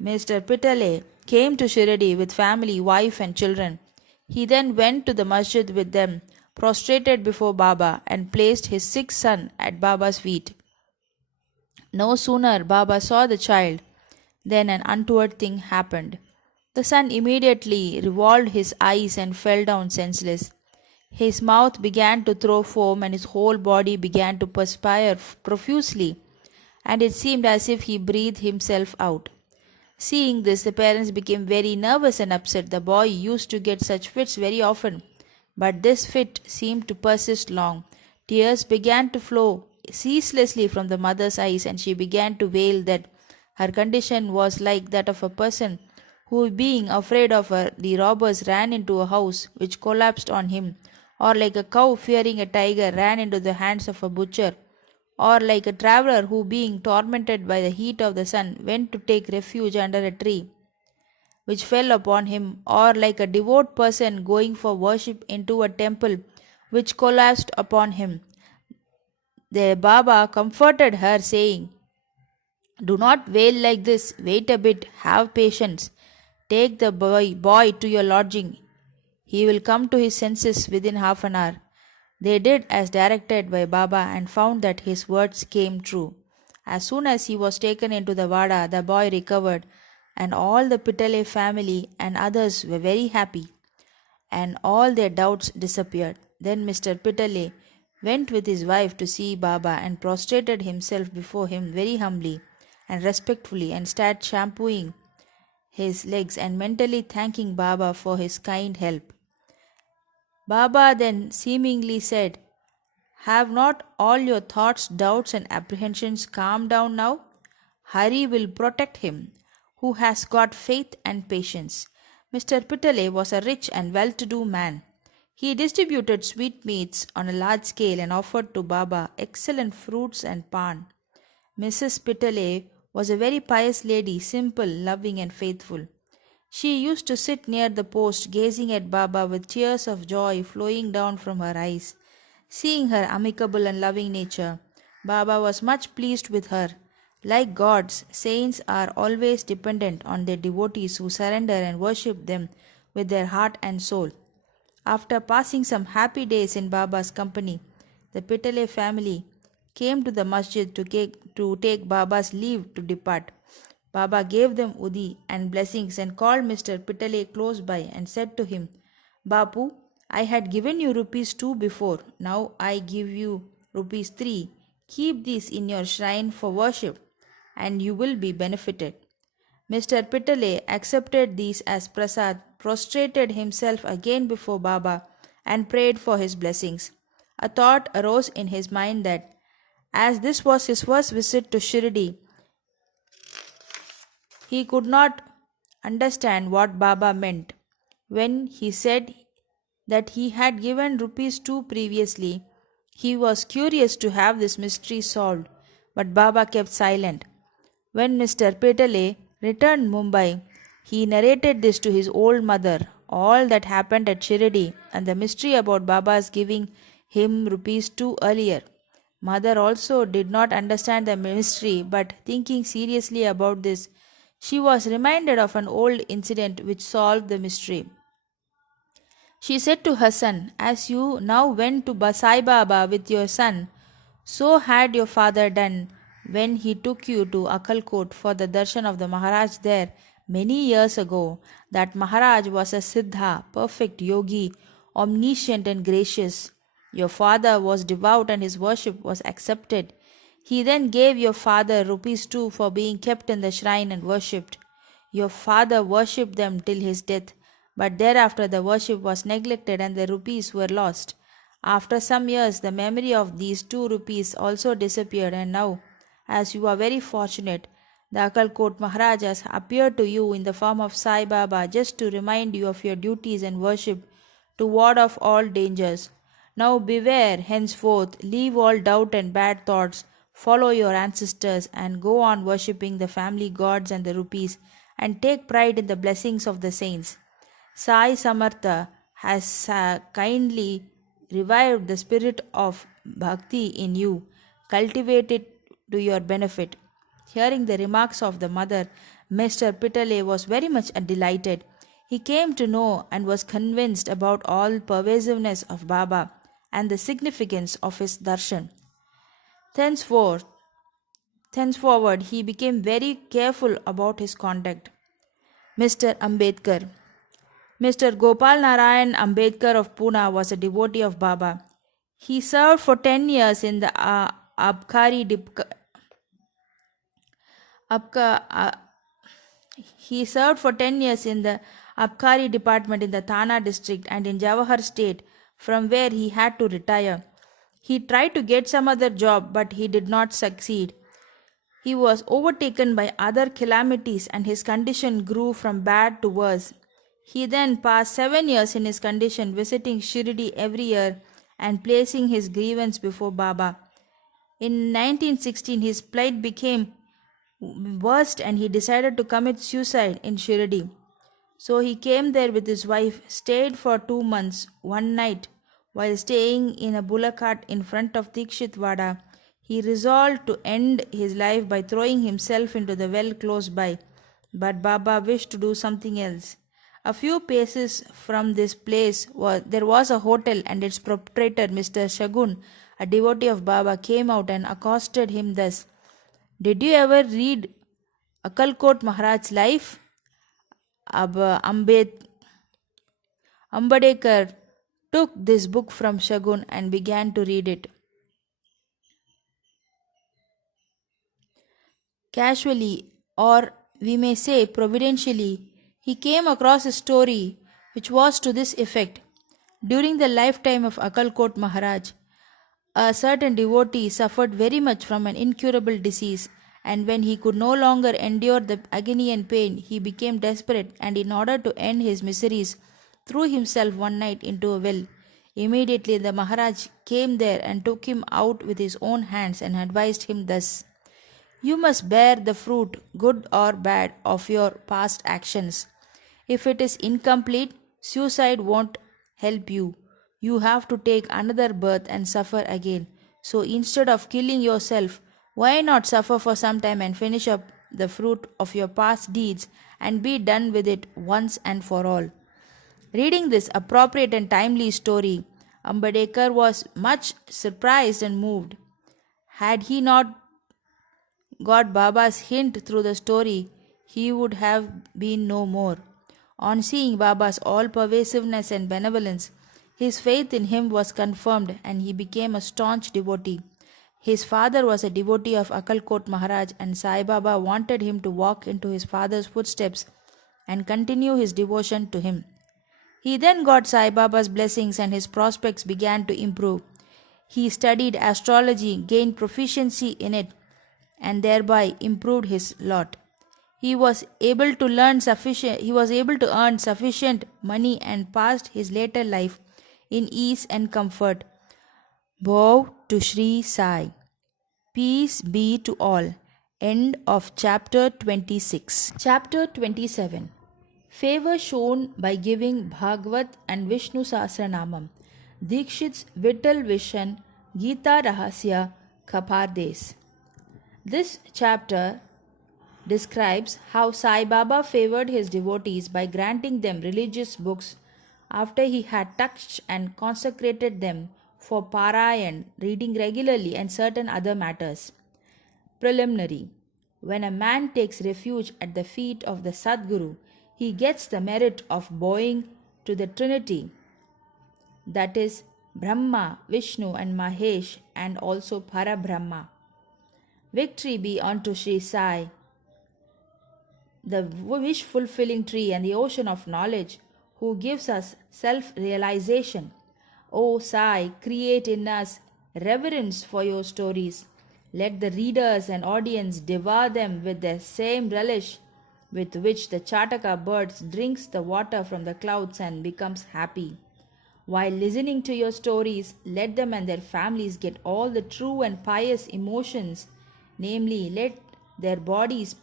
Mr. Pitale came to Shirdi with family, wife, and children. He then went to the masjid with them, prostrated before Baba, and placed his sick son at Baba's feet. No sooner Baba saw the child than an untoward thing happened. The son immediately revolved his eyes and fell down senseless. His mouth began to throw foam and his whole body began to perspire profusely, and it seemed as if he breathed himself out. Seeing this, the parents became very nervous and upset. The boy used to get such fits very often, but this fit seemed to persist long. Tears began to flow ceaselessly from the mother's eyes, and she began to wail that her condition was like that of a person who, being afraid of the robbers, ran into a house which collapsed on him, or like a cow fearing a tiger ran into the hands of a butcher, or like a traveller who, being tormented by the heat of the sun, went to take refuge under a tree which fell upon him, or like a devout person going for worship into a temple which collapsed upon him. The Baba comforted her, saying, Do not wail like this, wait a bit, have patience. Take the boy to your lodging. He will come to his senses within half an hour. They did as directed by Baba and found that his words came true. As soon as he was taken into the Vada, the boy recovered, and all the Pitale family and others were very happy, and all their doubts disappeared. Then Mr. Pitale went with his wife to see Baba and prostrated himself before him very humbly and respectfully, and started shampooing his legs and mentally thanking Baba for his kind help. Baba then seemingly said, Have not all your thoughts, doubts, and apprehensions calmed down now? Hari will protect him, who has got faith and patience. Mr. Pitale was a rich and well-to-do man. He distributed sweetmeats on a large scale and offered to Baba excellent fruits and pan. Mrs. Pitale was a very pious lady, simple, loving, and faithful. She used to sit near the post, gazing at Baba with tears of joy flowing down from her eyes. Seeing her amicable and loving nature, Baba was much pleased with her. Like gods, saints are always dependent on their devotees who surrender and worship them with their heart and soul. After passing some happy days in Baba's company, the Pitale family came to the masjid to take Baba's leave to depart. Baba gave them udi and blessings and called Mr. Pitale close by and said to him, Bapu, I had given you rupees 2 before, now I give you rupees 3. Keep these in your shrine for worship, and you will be benefited. Mr. Pitale accepted these as prasad, prostrated himself again before Baba, and prayed for his blessings. A thought arose in his mind that, as this was his first visit to Shirdi, he could not understand what Baba meant. When he said that he had given rupees 2 previously, he was curious to have this mystery solved, but Baba kept silent. When Mr. Pitale returned Mumbai, he narrated this to his old mother, all that happened at Shirdi and the mystery about Baba's giving him rupees 2 earlier. Mother also did not understand the mystery, but thinking seriously about this, she was reminded of an old incident which solved the mystery. She said to her son, "As you now went to Sai Baba with your son, so had your father done when he took you to Akalkot for the darshan of the Maharaj there many years ago. That Maharaj was a Siddha, perfect yogi, omniscient and gracious. Your father was devout and his worship was accepted. He then gave your father rupees 2 for being kept in the shrine and worshipped. Your father worshipped them till his death, but thereafter the worship was neglected and the rupees were lost. After some years, the memory of these 2 rupees also disappeared, and now, as you are very fortunate, the Akalkot Maharaj has appeared to you in the form of Sai Baba just to remind you of your duties and worship, to ward off all dangers. Now beware, henceforth, leave all doubt and bad thoughts, follow your ancestors, and go on worshipping the family gods and the rupees, and take pride in the blessings of the saints. Sai Samartha has kindly revived the spirit of bhakti in you. Cultivate it to your benefit." Hearing the remarks of the mother, Mr. Pitale was very much delighted. He came to know and was convinced about all pervasiveness of Baba and the significance of his darshan. Thenceforth, Thenceforward, he became very careful about his conduct. Mr. Ambedkar. Mr. Gopal Narayan Ambedkar of Pune was a devotee of Baba. He served for 10 years in the Abkari Abka, he served for 10 years in the Abkari department in the Thana district and in Jawahar state, from where he had to retire. He tried to get some other job, but he did not succeed. He was overtaken by other calamities and his condition grew from bad to worse. He then passed 7 years in his condition, visiting Shirdi every year and placing his grievance before Baba. In 1916, his plight became worst and he decided to commit suicide in Shirdi. So he came there with his wife, stayed for 2 months. One night, while staying in a bullock cart in front of Dikshit Wada, he resolved to end his life by throwing himself into the well close by. But Baba wished to do something else. A few paces from this place there was a hotel, and its proprietor, Mr. Shagun, a devotee of Baba, came out and accosted him thus: "Did you ever read Akalkot Maharaj's life?" Ambedkar took this book from Shagun and began to read it. Casually, or we may say providentially, he came across a story which was to this effect. During the lifetime of Akalkot Maharaj, a certain devotee suffered very much from an incurable disease, and when he could no longer endure the agony and pain, he became desperate, and in order to end his miseries, threw himself one night into a well. Immediately the Maharaj came there and took him out with his own hands and advised him thus: "You must bear the fruit, good or bad, of your past actions. If it is incomplete, suicide won't help you. You have to take another birth and suffer again. So instead of killing yourself, why not suffer for some time and finish up the fruit of your past deeds and be done with it once and for all?" Reading this appropriate and timely story, Ambedkar was much surprised and moved. Had he not got Baba's hint through the story, he would have been no more. On seeing Baba's all-pervasiveness and benevolence, his faith in him was confirmed and he became a staunch devotee. His father was a devotee of Akalkot Maharaj, and Sai Baba wanted him to walk into his father's footsteps and continue his devotion to him. He then got Sai Baba's blessings and his prospects began to improve. He studied astrology, gained proficiency in it, and thereby improved his lot. He was able to earn sufficient money and passed his later life in ease and comfort. Bow to Sri Sai. Peace be to all. End of chapter 26. Chapter 27. Favor shown by giving Bhagavat and Vishnu Sahasranamam. Dikshit's Vittal Vishan Gita Rahasya Kapardes. This chapter describes how Sai Baba favored his devotees by granting them religious books after he had touched and consecrated them for Parayan, reading regularly, and certain other matters. Preliminary. When a man takes refuge at the feet of the Sadguru, he gets the merit of bowing to the Trinity, that is, Brahma, Vishnu, and Mahesh, and also Parabrahma. Victory be unto Sri Sai, the wish fulfilling tree and the ocean of knowledge, who gives us self realization. O Sai, create in us reverence for your stories. Let the readers and audience devour them with the same relish with which the Chataka birds drinks the water from the clouds and becomes happy. While listening to your stories, let them and their families get all the true and pious emotions, namely, let their bodies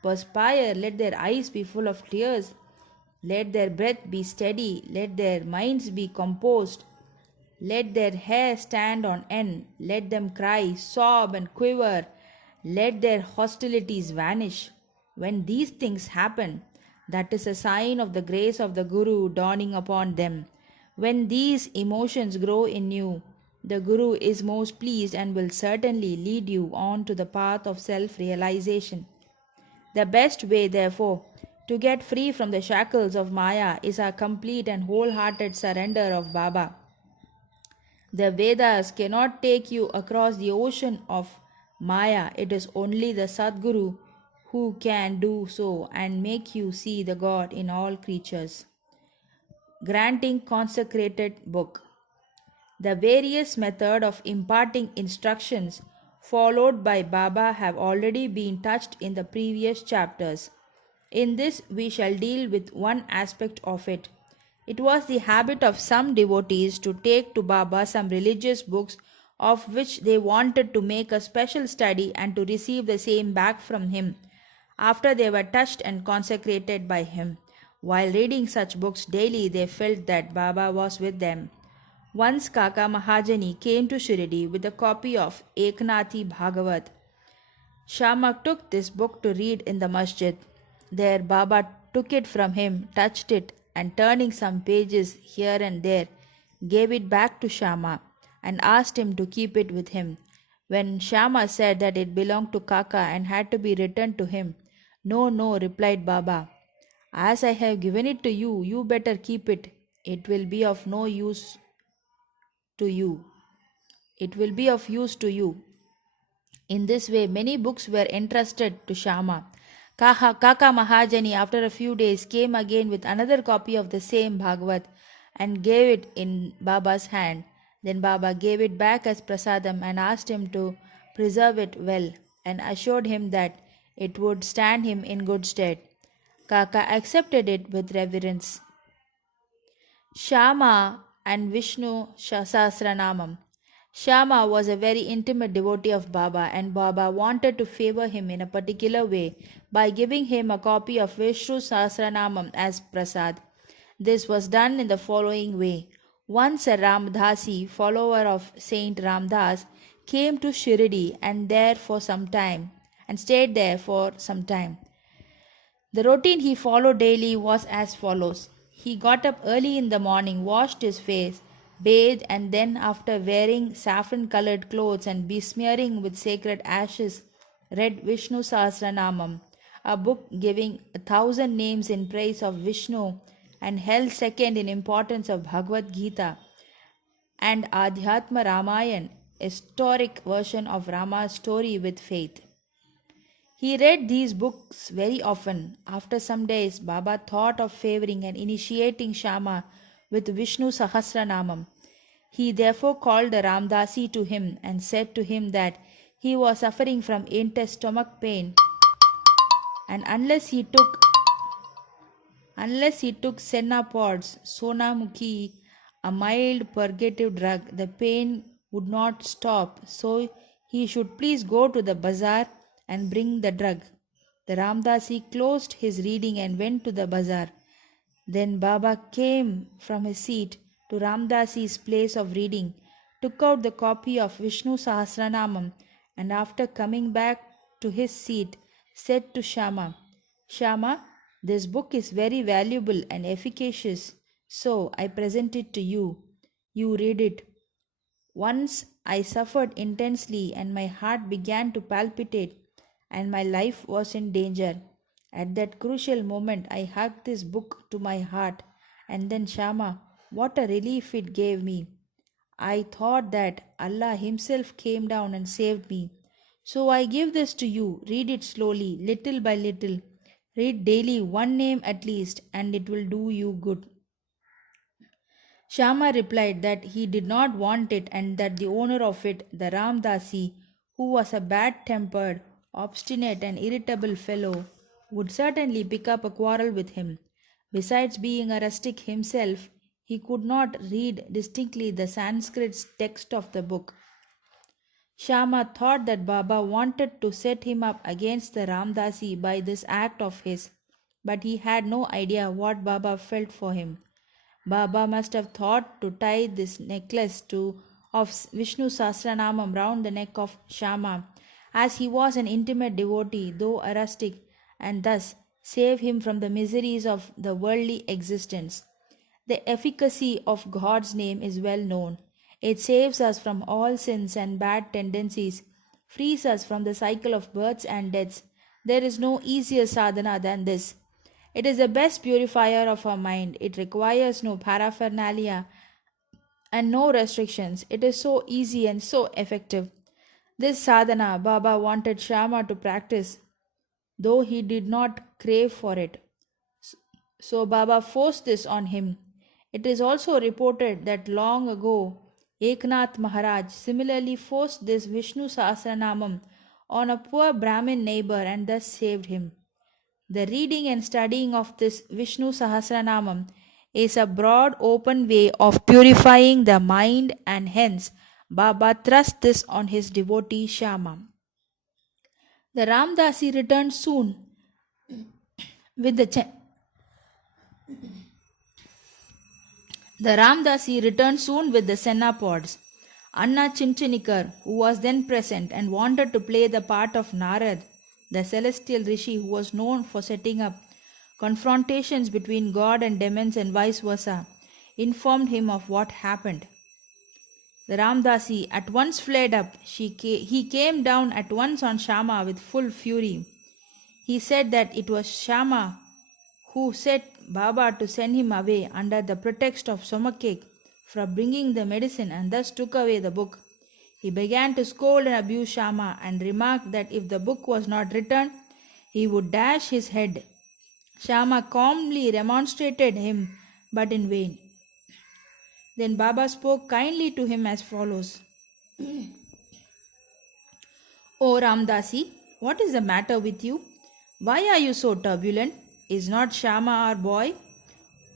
perspire, let their eyes be full of tears, let their breath be steady, let their minds be composed, let their hair stand on end, let them cry, sob, and quiver, let their hostilities vanish. When these things happen, that is a sign of the grace of the Guru dawning upon them. When these emotions grow in you, the Guru is most pleased and will certainly lead you on to the path of self realization. The best way, therefore, to get free from the shackles of Maya is a complete and wholehearted surrender of Baba. The Vedas cannot take you across the ocean of Maya. It is only the Sadguru who can do so and make you see the God in all creatures. Granting consecrated book. The various method of imparting instructions followed by Baba have already been touched in the previous chapters. In this we shall deal with one aspect of it. It was the habit of some devotees to take to Baba some religious books of which they wanted to make a special study and to receive the same back from him after they were touched and consecrated by him. While reading such books daily, they felt that Baba was with them. Once Kaka Mahajani came to Shirdi with a copy of Eknathi Bhagavat. Shamak took this book to read in the masjid. There Baba took it from him, touched it, and turning some pages here and there, gave it back to Shama and asked him to keep it with him. When Shama said that it belonged to Kaka and had to be returned to him, "No, no," replied Baba. "As I have given it to you, you better keep it. It will be of no use to you. It will be of use to you." In this way, many books were entrusted to Shama. Kaka Mahajani, after a few days, came again with another copy of the same Bhagavat and gave it in Baba's hand. Then Baba gave it back as prasadam and asked him to preserve it well and assured him that it would stand him in good stead. Kaka accepted it with reverence. Shama and Vishnu Sahasranamam. Shama was a very intimate devotee of Baba, and Baba wanted to favor him in a particular way by giving him a copy of Vishnu Sahasranamam as prasad. This was done in the following way. Once a Ramdasi, follower of Saint Ramdas, came to Shirdi and stayed there for some time. The routine he followed daily was as follows. He got up early in the morning, washed his face, bathed, and then, after wearing saffron-colored clothes and besmearing with sacred ashes, read Vishnu Sahasranamam, a book giving 1,000 names in praise of Vishnu and held second in importance of Bhagavad Gita and Adhyatma Ramayan, a historic version of Rama's story with faith. He read these books very often. After some days, Baba thought of favoring and initiating Shama with Vishnu Sahasranamam. He therefore called the Ramdasi to him and said to him that he was suffering from intense stomach pain, and unless he took senna pods, sonamukhi, a mild purgative drug, the pain would not stop. So he should please go to the bazaar and bring the drug. The Ramdasi closed his reading and went to the bazaar. Then Baba came from his seat to Ramdasi's place of reading, took out the copy of Vishnu Sahasranamam, and after coming back to his seat, said to Shama, Shama, this book is very valuable and efficacious, so I present it to you. You read it. Once I suffered intensely and my heart began to palpitate and my life was in danger. At that crucial moment, I hugged this book to my heart, and then Shama, what a relief it gave me. I thought that Allah Himself came down and saved me. So I give this to you. Read it slowly, little by little. Read daily one name at least, and it will do you good. Shama replied that he did not want it and that the owner of it, the Ramdasi, who was a bad-tempered, obstinate and irritable fellow, would certainly pick up a quarrel with him. Besides being a rustic himself, he could not read distinctly the Sanskrit text of the book. Shama thought that Baba wanted to set him up against the Ramdasi by this act of his, but he had no idea what Baba felt for him. Baba must have thought to tie this necklace of Vishnu Sahasranamam round the neck of Shama, as he was an intimate devotee, though a rustic, and thus save him from the miseries of the worldly existence. The efficacy of God's name is well known. It saves us from all sins and bad tendencies, frees us from the cycle of births and deaths. There is no easier sadhana than this. It is the best purifier of our mind. It requires no paraphernalia and no restrictions. It is so easy and so effective. This sadhana Baba wanted Shama to practice, though he did not crave for it. So Baba forced this on him. It is also reported that long ago Eknath Maharaj similarly forced this Vishnu Sahasranamam on a poor Brahmin neighbor and thus saved him. The reading and studying of this Vishnu Sahasranamam is a broad open way of purifying the mind, and hence Baba thrust this on his devotee Shama. The Ramdasi returned soon with the Senapods. Anna Chinchinikar, who was then present and wanted to play the part of Narad, the celestial rishi who was known for setting up confrontations between God and demons and vice versa, informed him of what happened. The Ramdasi at once flared up. He came down at once on Shama with full fury. He said that it was Shama who set Baba to send him away under the pretext of stomachache for bringing the medicine and thus took away the book. He began to scold and abuse Shama and remarked that if the book was not returned, he would dash his head. Shama calmly remonstrated him, but in vain. Then Baba spoke kindly to him as follows. O Ramdasi, what is the matter with you? Why are you so turbulent? Is not Shama our boy?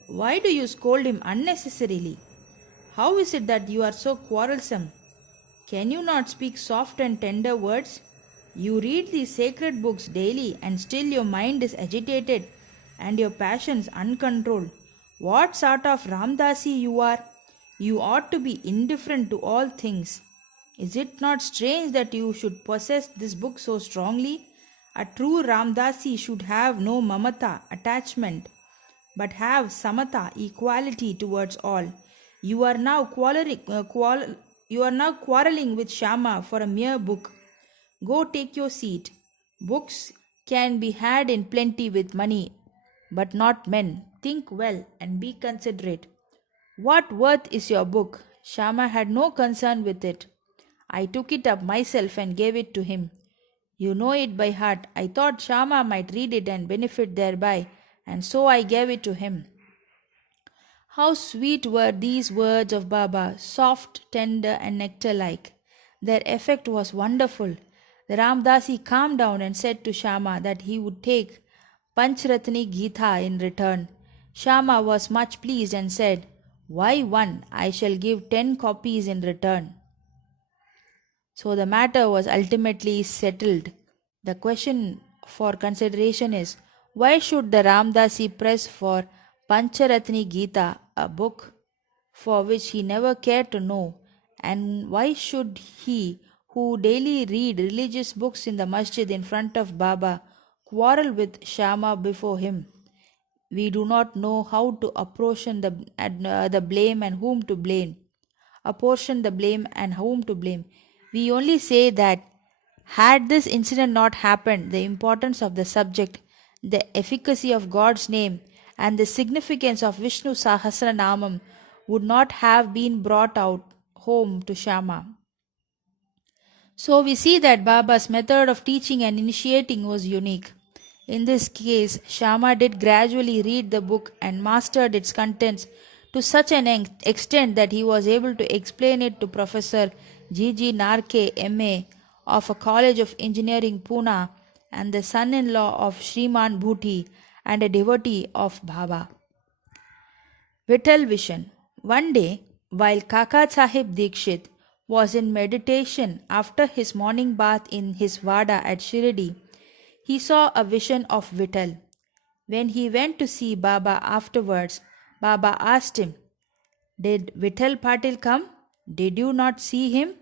Why do you scold him unnecessarily? How is it that you are so quarrelsome? Can you not speak soft and tender words? You read these sacred books daily and still your mind is agitated and your passions uncontrolled. What sort of Ramdasi you are? You ought to be indifferent to all things. Is it not strange that you should possess this book so strongly? A true Ramdasi should have no mamata, attachment, but have samata, equality towards all. You are now quarreling with Shama for a mere book. Go take your seat. Books can be had in plenty with money, but not men. Think well and be considerate. What worth is your book? Shama had no concern with it. I took it up myself and gave it to him. You know it by heart. I thought Shama might read it and benefit thereby, and so I gave it to him. How sweet were these words of Baba, soft, tender, and nectar-like. Their effect was wonderful. The Ramdasi calmed down and said to Shama that he would take Panchratni Gita in return. Shama was much pleased and said, Why one? I shall give 10 copies in return. So the matter was ultimately settled. The question for consideration is, why should the Ramdasi press for Pancharatni Gita, a book for which he never cared to know, and why should he, who daily read religious books in the masjid in front of Baba, quarrel with Shama before him? We do not know how to apportion the blame and whom to blame. Apportion the blame and whom to blame. We only say that had this incident not happened, the importance of the subject, the efficacy of God's name, and the significance of Vishnu Sahasranamam would not have been brought out home to Shama. So we see that Baba's method of teaching and initiating was unique. In this case, Shama did gradually read the book and mastered its contents to such an extent that he was able to explain it to Professor G.G. Narke, M.A. of a College of Engineering, Pune, and the son-in-law of Shriman Bhuti and a devotee of Baba. Vital Vision. One day, while Kaka Sahib Dikshit was in meditation after his morning bath in his Vada at Shirdi, he saw a vision of Vital. When he went to see Baba afterwards, Baba asked him, "Did Vital Patil come? Did you not see him?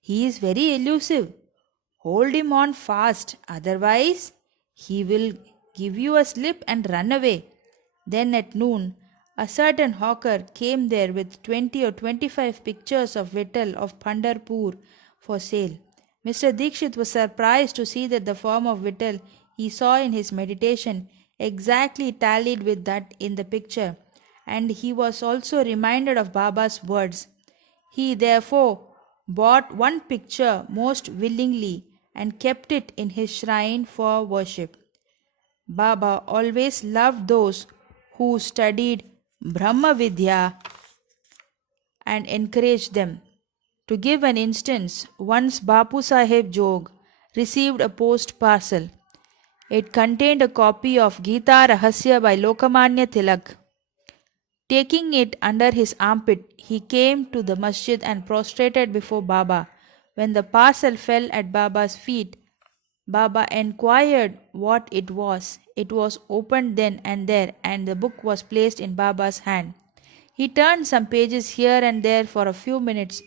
He is very elusive. Hold him on fast, otherwise he will give you a slip and run away." Then at noon, a certain hawker came there with 20 or 25 pictures of Vital of Pandharpur for sale. Mr. Dikshit was surprised to see that the form of Vital he saw in his meditation exactly tallied with that in the picture, and he was also reminded of Baba's words. He therefore bought one picture most willingly and kept it in his shrine for worship. Baba always loved those who studied Brahma Vidya and encouraged them. To give an instance, once Bapu Sahib Jog received a post parcel. It contained a copy of Gita Rahasya by Lokamanya Tilak. Taking it under his armpit, he came to the masjid and prostrated before Baba. When the parcel fell at Baba's feet, Baba enquired what it was. It was opened then and there, and the book was placed in Baba's hand. He turned some pages here and there for a few minutes,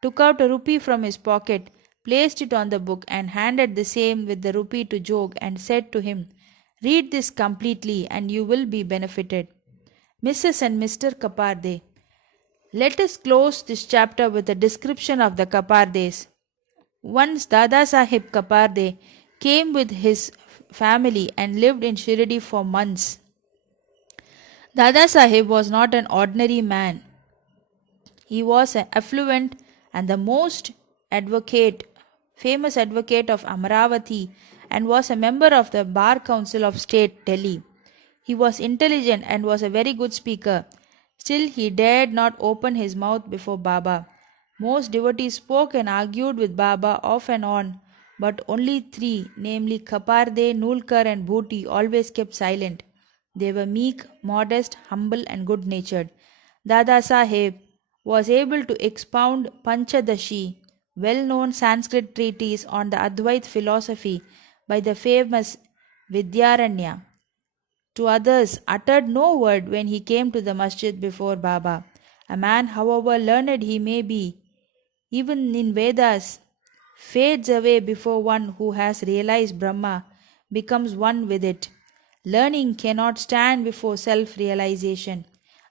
took out a rupee from his pocket, placed it on the book, and handed the same with the rupee to Jog and said to him, "Read this completely and you will be benefited." Mrs. and Mr. Kaparde. Let us close this chapter with a description of the Kapardes. Once Dada Sahib Kaparde came with his family and lived in Shirdi for months. Dada Sahib was not an ordinary man. He was an affluent and the most famous advocate of Amaravati, and was a member of the Bar Council of State, Delhi. He was intelligent and was a very good speaker. Still, he dared not open his mouth before Baba. Most devotees spoke and argued with Baba off and on, but only three, namely Kaparde, Nulkar and Bhuti, always kept silent. They were meek, modest, humble and good-natured. Dada Sahib was able to expound Panchadashi, well-known Sanskrit treatise on the Advait philosophy by the famous Vidyaranya. To others, uttered no word when he came to the masjid before Baba. A man, however learned he may be, even in Vedas, fades away before one who has realized Brahma, becomes one with it. Learning cannot stand before self-realization.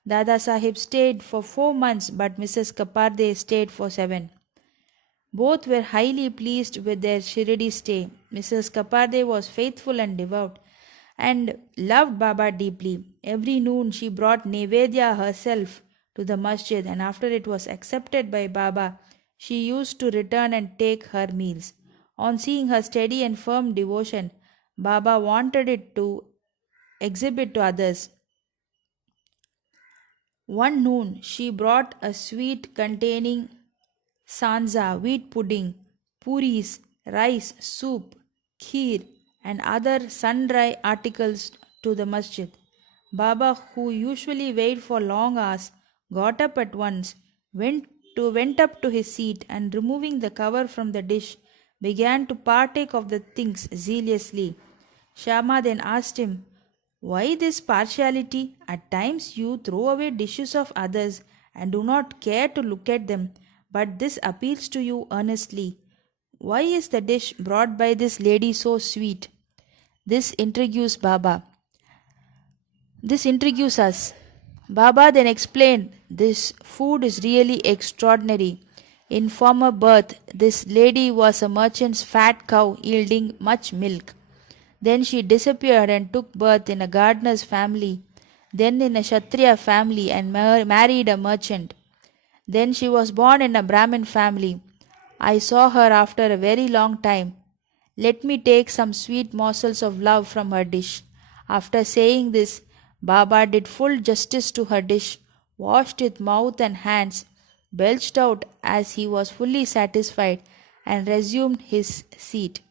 Dada Sahib stayed for 4 months, but Mrs. Kaparde stayed for 7. Both were highly pleased with their Shirdi stay. Mrs. Kaparde was faithful and devout, and loved Baba deeply. Every noon she brought Nevedya herself to the masjid, and after it was accepted by Baba, she used to return and take her meals. On seeing her steady and firm devotion, Baba wanted it to exhibit to others. One noon she brought a sweet containing sanza, wheat pudding, puris, rice, soup, kheer, and other sundry articles to the masjid. Baba, who usually waited for long hours, got up at once, went up to his seat, and removing the cover from the dish, began to partake of the things zealously. Shama then asked him, "Why this partiality? At times you throw away dishes of others and do not care to look at them, but this appeals to you earnestly. Why is the dish brought by this lady so sweet?" This intrigues Baba. This intrigues us. Baba then explained, "This food is really extraordinary. In former birth, this lady was a merchant's fat cow yielding much milk. Then she disappeared and took birth in a gardener's family, then in a Kshatriya family and married a merchant. Then she was born in a Brahmin family. I saw her after a very long time. Let me take some sweet morsels of love from her dish." After saying this, Baba did full justice to her dish, washed its mouth and hands, belched out as he was fully satisfied, and resumed his seat.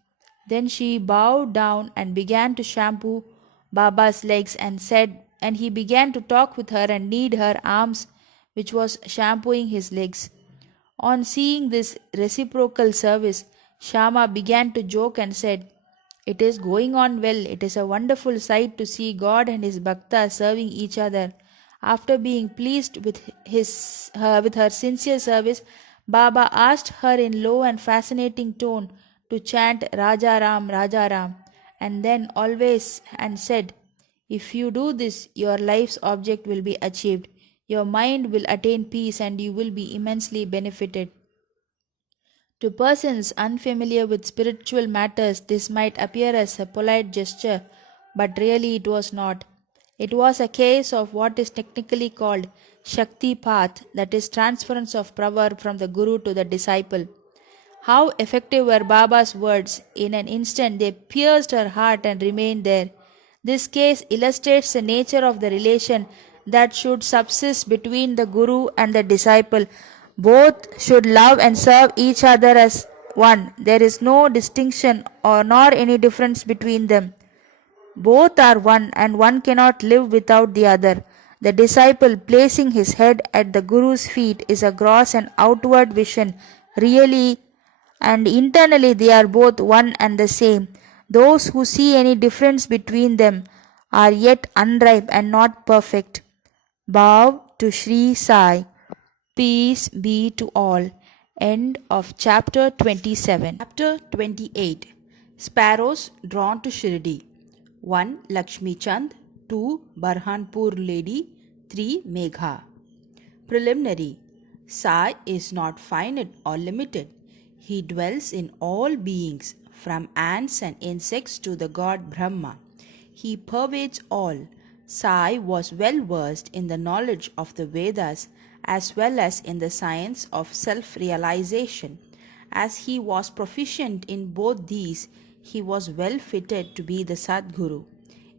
Then she bowed down and began to shampoo Baba's legs and he began to talk with her and knead her arms, which was shampooing his legs. On seeing this reciprocal service, Shama began to joke and said, "It is going on well. It is a wonderful sight to see God and his bhakta serving each other." After being pleased with with her sincere service, Baba asked her in low and fascinating tone to chant Raja Ram, and then always and said, "If you do this, your life's object will be achieved. Your mind will attain peace and you will be immensely benefited." To persons unfamiliar with spiritual matters, this might appear as a polite gesture, but really it was not. It was a case of what is technically called Shakti path, that is, transference of power from the Guru to the disciple. How effective were Baba's words! In an instant they pierced her heart and remained there. This case illustrates the nature of the relation that should subsist between the Guru and the disciple. Both should love and serve each other as one. There is no distinction or nor any difference between them. Both are one, and one cannot live without the other. The disciple placing his head at the Guru's feet is a gross and outward vision. Really and internally they are both one and the same. Those who see any difference between them are yet unripe and not perfect. Bow to Sri Sai. Peace be to all. End of chapter 27. Chapter 28. Sparrows drawn to Shirdi. 1. Lakshmi Chand. 2. Barhanpur Lady. 3. Megha. Preliminary. Sai is not finite or limited. He dwells in all beings, from ants and insects to the god Brahma. He pervades all. Sai was well versed in the knowledge of the Vedas as well as in the science of self-realization. As he was proficient in both these, he was well fitted to be the Sadguru.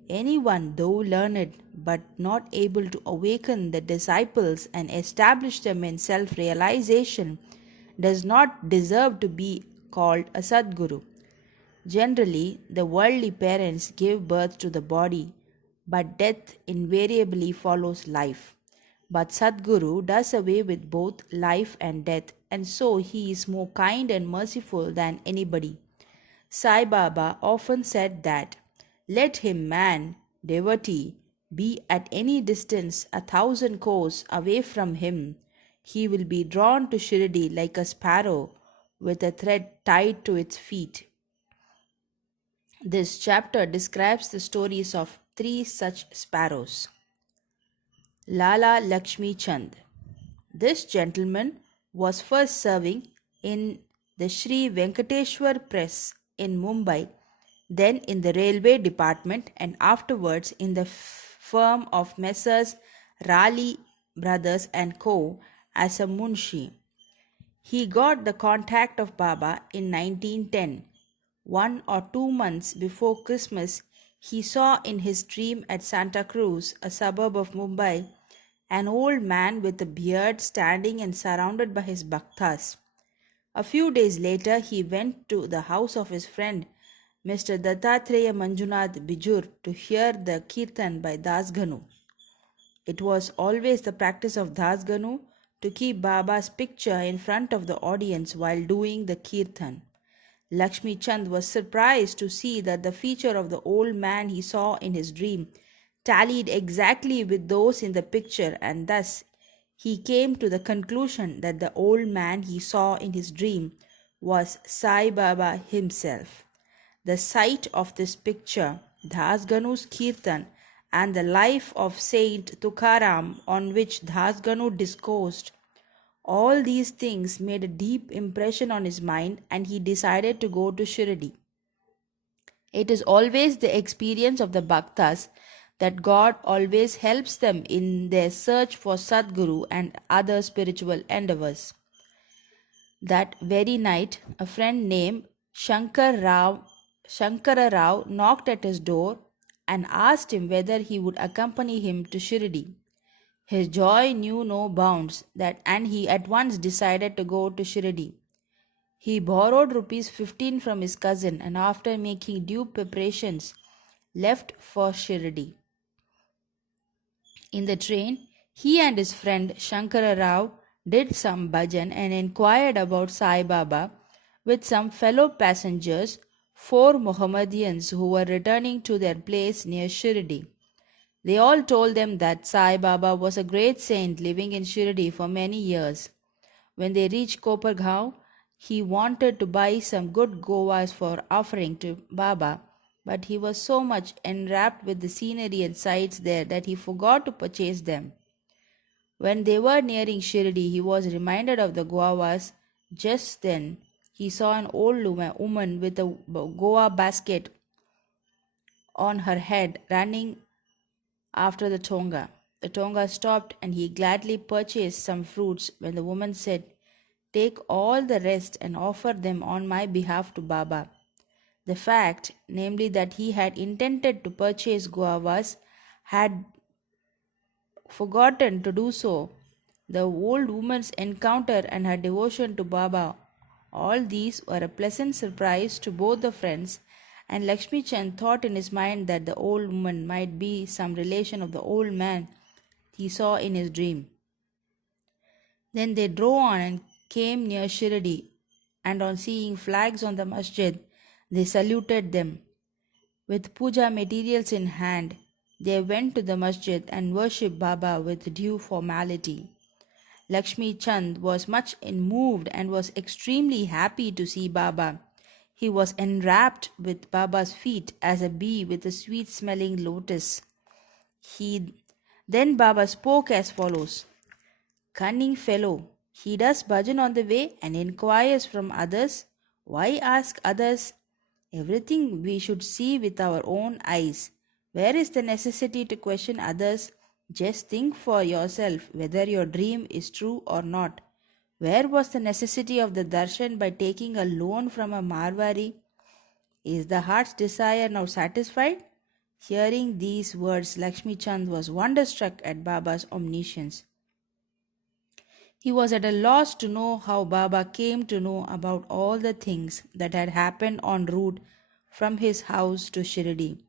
Anyone, though learned but not able to awaken the disciples and establish them in self-realization, does not deserve to be called a Sadguru. Generally, the worldly parents give birth to the body, but death invariably follows life. But Sadguru does away with both life and death, and so he is more kind and merciful than anybody. Sai Baba often said that, "Let him, man, devotee, be at any distance 1,000 kos away from him, he will be drawn to Shirdi like a sparrow with a thread tied to its feet." This chapter describes the stories of 3 such sparrows. Lala Lakshmi Chand. This gentleman was first serving in the Sri Venkateshwar Press in Mumbai, then in the railway department, and afterwards in the firm of Messrs. Raleigh Brothers and Co. as a munshi. He got the contact of Baba in 1910. 1 or 2 months before Christmas, he saw in his dream at Santa Cruz, a suburb of Mumbai, an old man with a beard standing and surrounded by his bhaktas. A few days later, he went to the house of his friend, Mr. Dattatreya Manjunath Bijur, to hear the kirtan by Das Ganu. It was always the practice of Das Ganu to keep Baba's picture in front of the audience while doing the kirtan. Lakshmi Chand was surprised to see that the feature of the old man he saw in his dream tallied exactly with those in the picture, and thus he came to the conclusion that the old man he saw in his dream was Sai Baba himself. The sight of this picture, Das Ganu's Kirtan, and the life of Saint Tukaram on which Das Ganu discoursed, all these things made a deep impression on his mind, and he decided to go to Shirdi. It is always the experience of the Bhaktas that God always helps them in their search for Sadguru and other spiritual endeavors. That very night, a friend named Shankara Rao knocked at his door and asked him whether he would accompany him to Shirdi. His joy knew no bounds and he at once decided to go to Shirdi. He borrowed rupees 15 from his cousin and after making due preparations left for Shirdi. In the train, he and his friend Shankara Rao did some bhajan and inquired about Sai Baba with some fellow passengers, 4 Mohammedans who were returning to their place near Shirdi. They all told them that Sai Baba was a great saint living in Shirdi for many years. When they reached Kopargaon, he wanted to buy some good govas for offering to Baba, but he was so much enwrapped with the scenery and sights there that he forgot to purchase them. When they were nearing Shirdi, he was reminded of the govas. Just then, he saw an old woman with a goa basket on her head running after the Tonga. The Tonga stopped and he gladly purchased some fruits when the woman said, "Take all the rest and offer them on my behalf to Baba." The fact, namely that he had intended to purchase guavas, had forgotten to do so. The old woman's encounter and her devotion to Baba, all these were a pleasant surprise to both the friends, and Lakshmi Chand thought in his mind that the old woman might be some relation of the old man he saw in his dream. Then they drove on and came near Shirdi, and on seeing flags on the masjid, they saluted them. With puja materials in hand, they went to the masjid and worshipped Baba with due formality. Lakshmi Chand was much moved and was extremely happy to see Baba. He was enwrapped with Baba's feet as a bee with a sweet smelling lotus. Then Baba spoke as follows: "Cunning fellow, he does bhajan on the way and inquires from others. Why ask others? Everything we should see with our own eyes. Where is the necessity to question others? Just think for yourself whether your dream is true or not. Where was the necessity of the darshan by taking a loan from a Marwari? Is the heart's desire now satisfied?" Hearing these words, Lakshmi Chand was wonderstruck at Baba's omniscience. He was at a loss to know how Baba came to know about all the things that had happened en route from his house to Shirdi.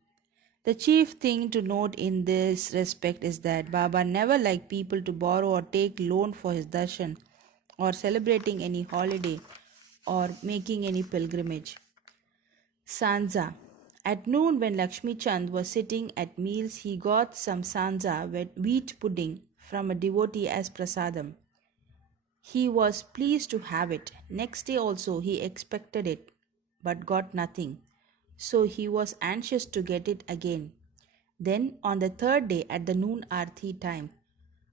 The chief thing to note in this respect is that Baba never liked people to borrow or take loan for his darshan or celebrating any holiday or making any pilgrimage. Sanza. At noon, when Lakshmi Chand was sitting at meals, he got some sanza, wheat pudding, from a devotee as prasadam. He was pleased to have it. Next day also he expected it, but got nothing. So he was anxious to get it again. Then on the third day at the noon arti time,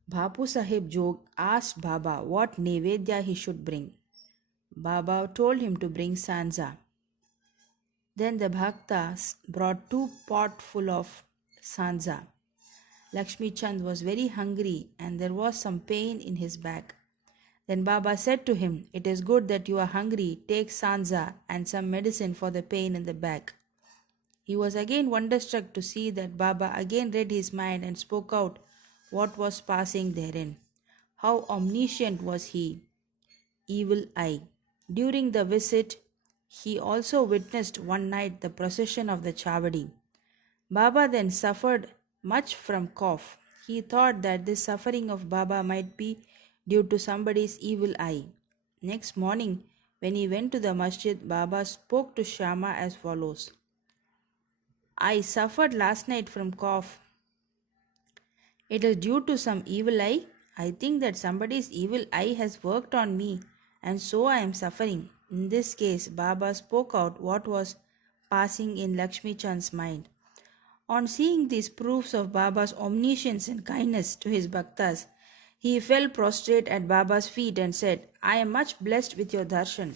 Bapu Sahib Jog asked Baba what nevedya he should bring. Baba told him to bring sanza. Then the bhaktas brought 2 pots full of sanza. Lakshmi Chand was very hungry and there was some pain in his back. Then Baba said to him, "It is good that you are hungry. Take sanza and some medicine for the pain in the back." He was again wonderstruck to see that Baba again read his mind and spoke out what was passing therein. How omniscient was he! Evil eye. During the visit, he also witnessed one night the procession of the Chavadi. Baba then suffered much from cough. He thought that this suffering of Baba might be due to somebody's evil eye. Next morning, When he went to the masjid, Baba spoke to Shama as follows. I suffered last night from cough. It is due to some evil eye. I think that somebody's evil eye has worked on me, and so I am suffering. In this case, Baba spoke out what was passing in Lakshmi Chand's mind. On seeing these proofs of Baba's omniscience and kindness to his bhaktas, he fell prostrate at Baba's feet and said, I am much blessed with your darshan.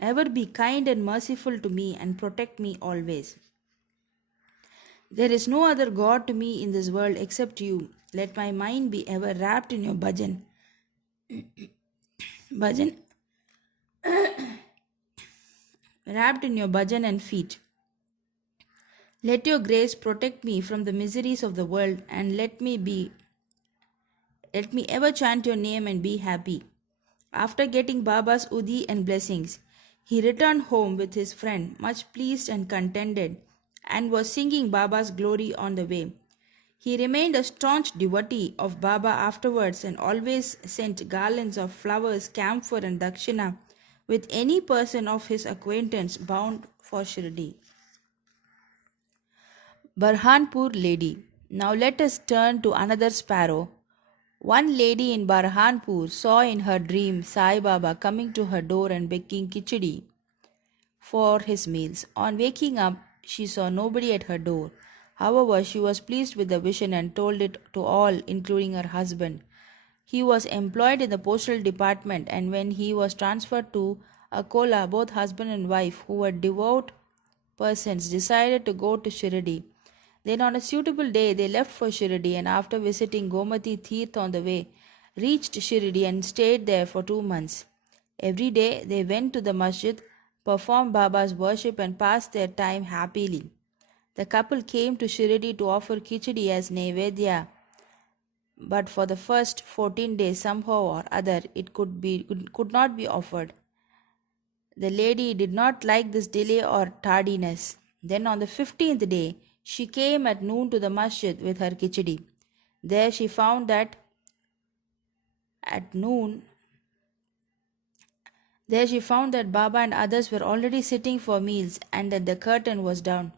Ever be kind and merciful to me and protect me always. There is no other God to me in this world except you. Let my mind be ever wrapped in your bhajan, wrapped in your bhajan and feet. Let your grace protect me from the miseries of the world and let me ever chant your name and be happy. After getting Baba's udi and blessings, he returned home with his friend, much pleased and contented, and was singing Baba's glory on the way. He remained a staunch devotee of Baba afterwards and always sent garlands of flowers, camphor, and dakshina with any person of his acquaintance bound for Shirdi. Barhanpur Lady. Now let us turn to another sparrow. One lady in Barhanpur saw in her dream Sai Baba coming to her door and begging khichdi for his meals. On waking up, she saw nobody at her door. However, she was pleased with the vision and told it to all, including her husband. He was employed in the postal department, and when he was transferred to Akola, both husband and wife, who were devout persons, decided to go to Shirdi. Then, on a suitable day, they left for Shirdi and, after visiting Gomati Tirth on the way, reached Shirdi and stayed there for 2 months. Every day, they went to the masjid, performed Baba's worship, and passed their time happily. The couple came to Shirdi to offer khichdi as Naivedya, but for the first 14 days, somehow or other, it could not be offered. The lady did not like this delay or tardiness. Then, on the 15th day, she came at noon to the masjid with her khichdi. There she found that Baba and others were already sitting for meals and that the curtain was down.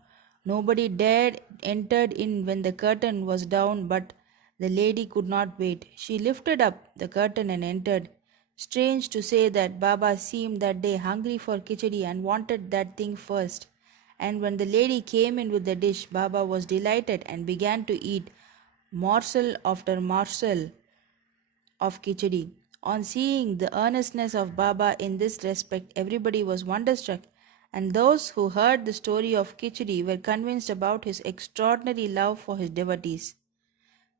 Nobody dared enter in when the curtain was down, but the lady could not wait. She lifted up the curtain and entered. Strange to say that Baba seemed that day hungry for khichdi and wanted that thing first. And when the lady came in with the dish, Baba was delighted and began to eat morsel after morsel of khichdi. On seeing the earnestness of Baba in this respect, everybody was wonderstruck, and those who heard the story of khichdi were convinced about his extraordinary love for his devotees.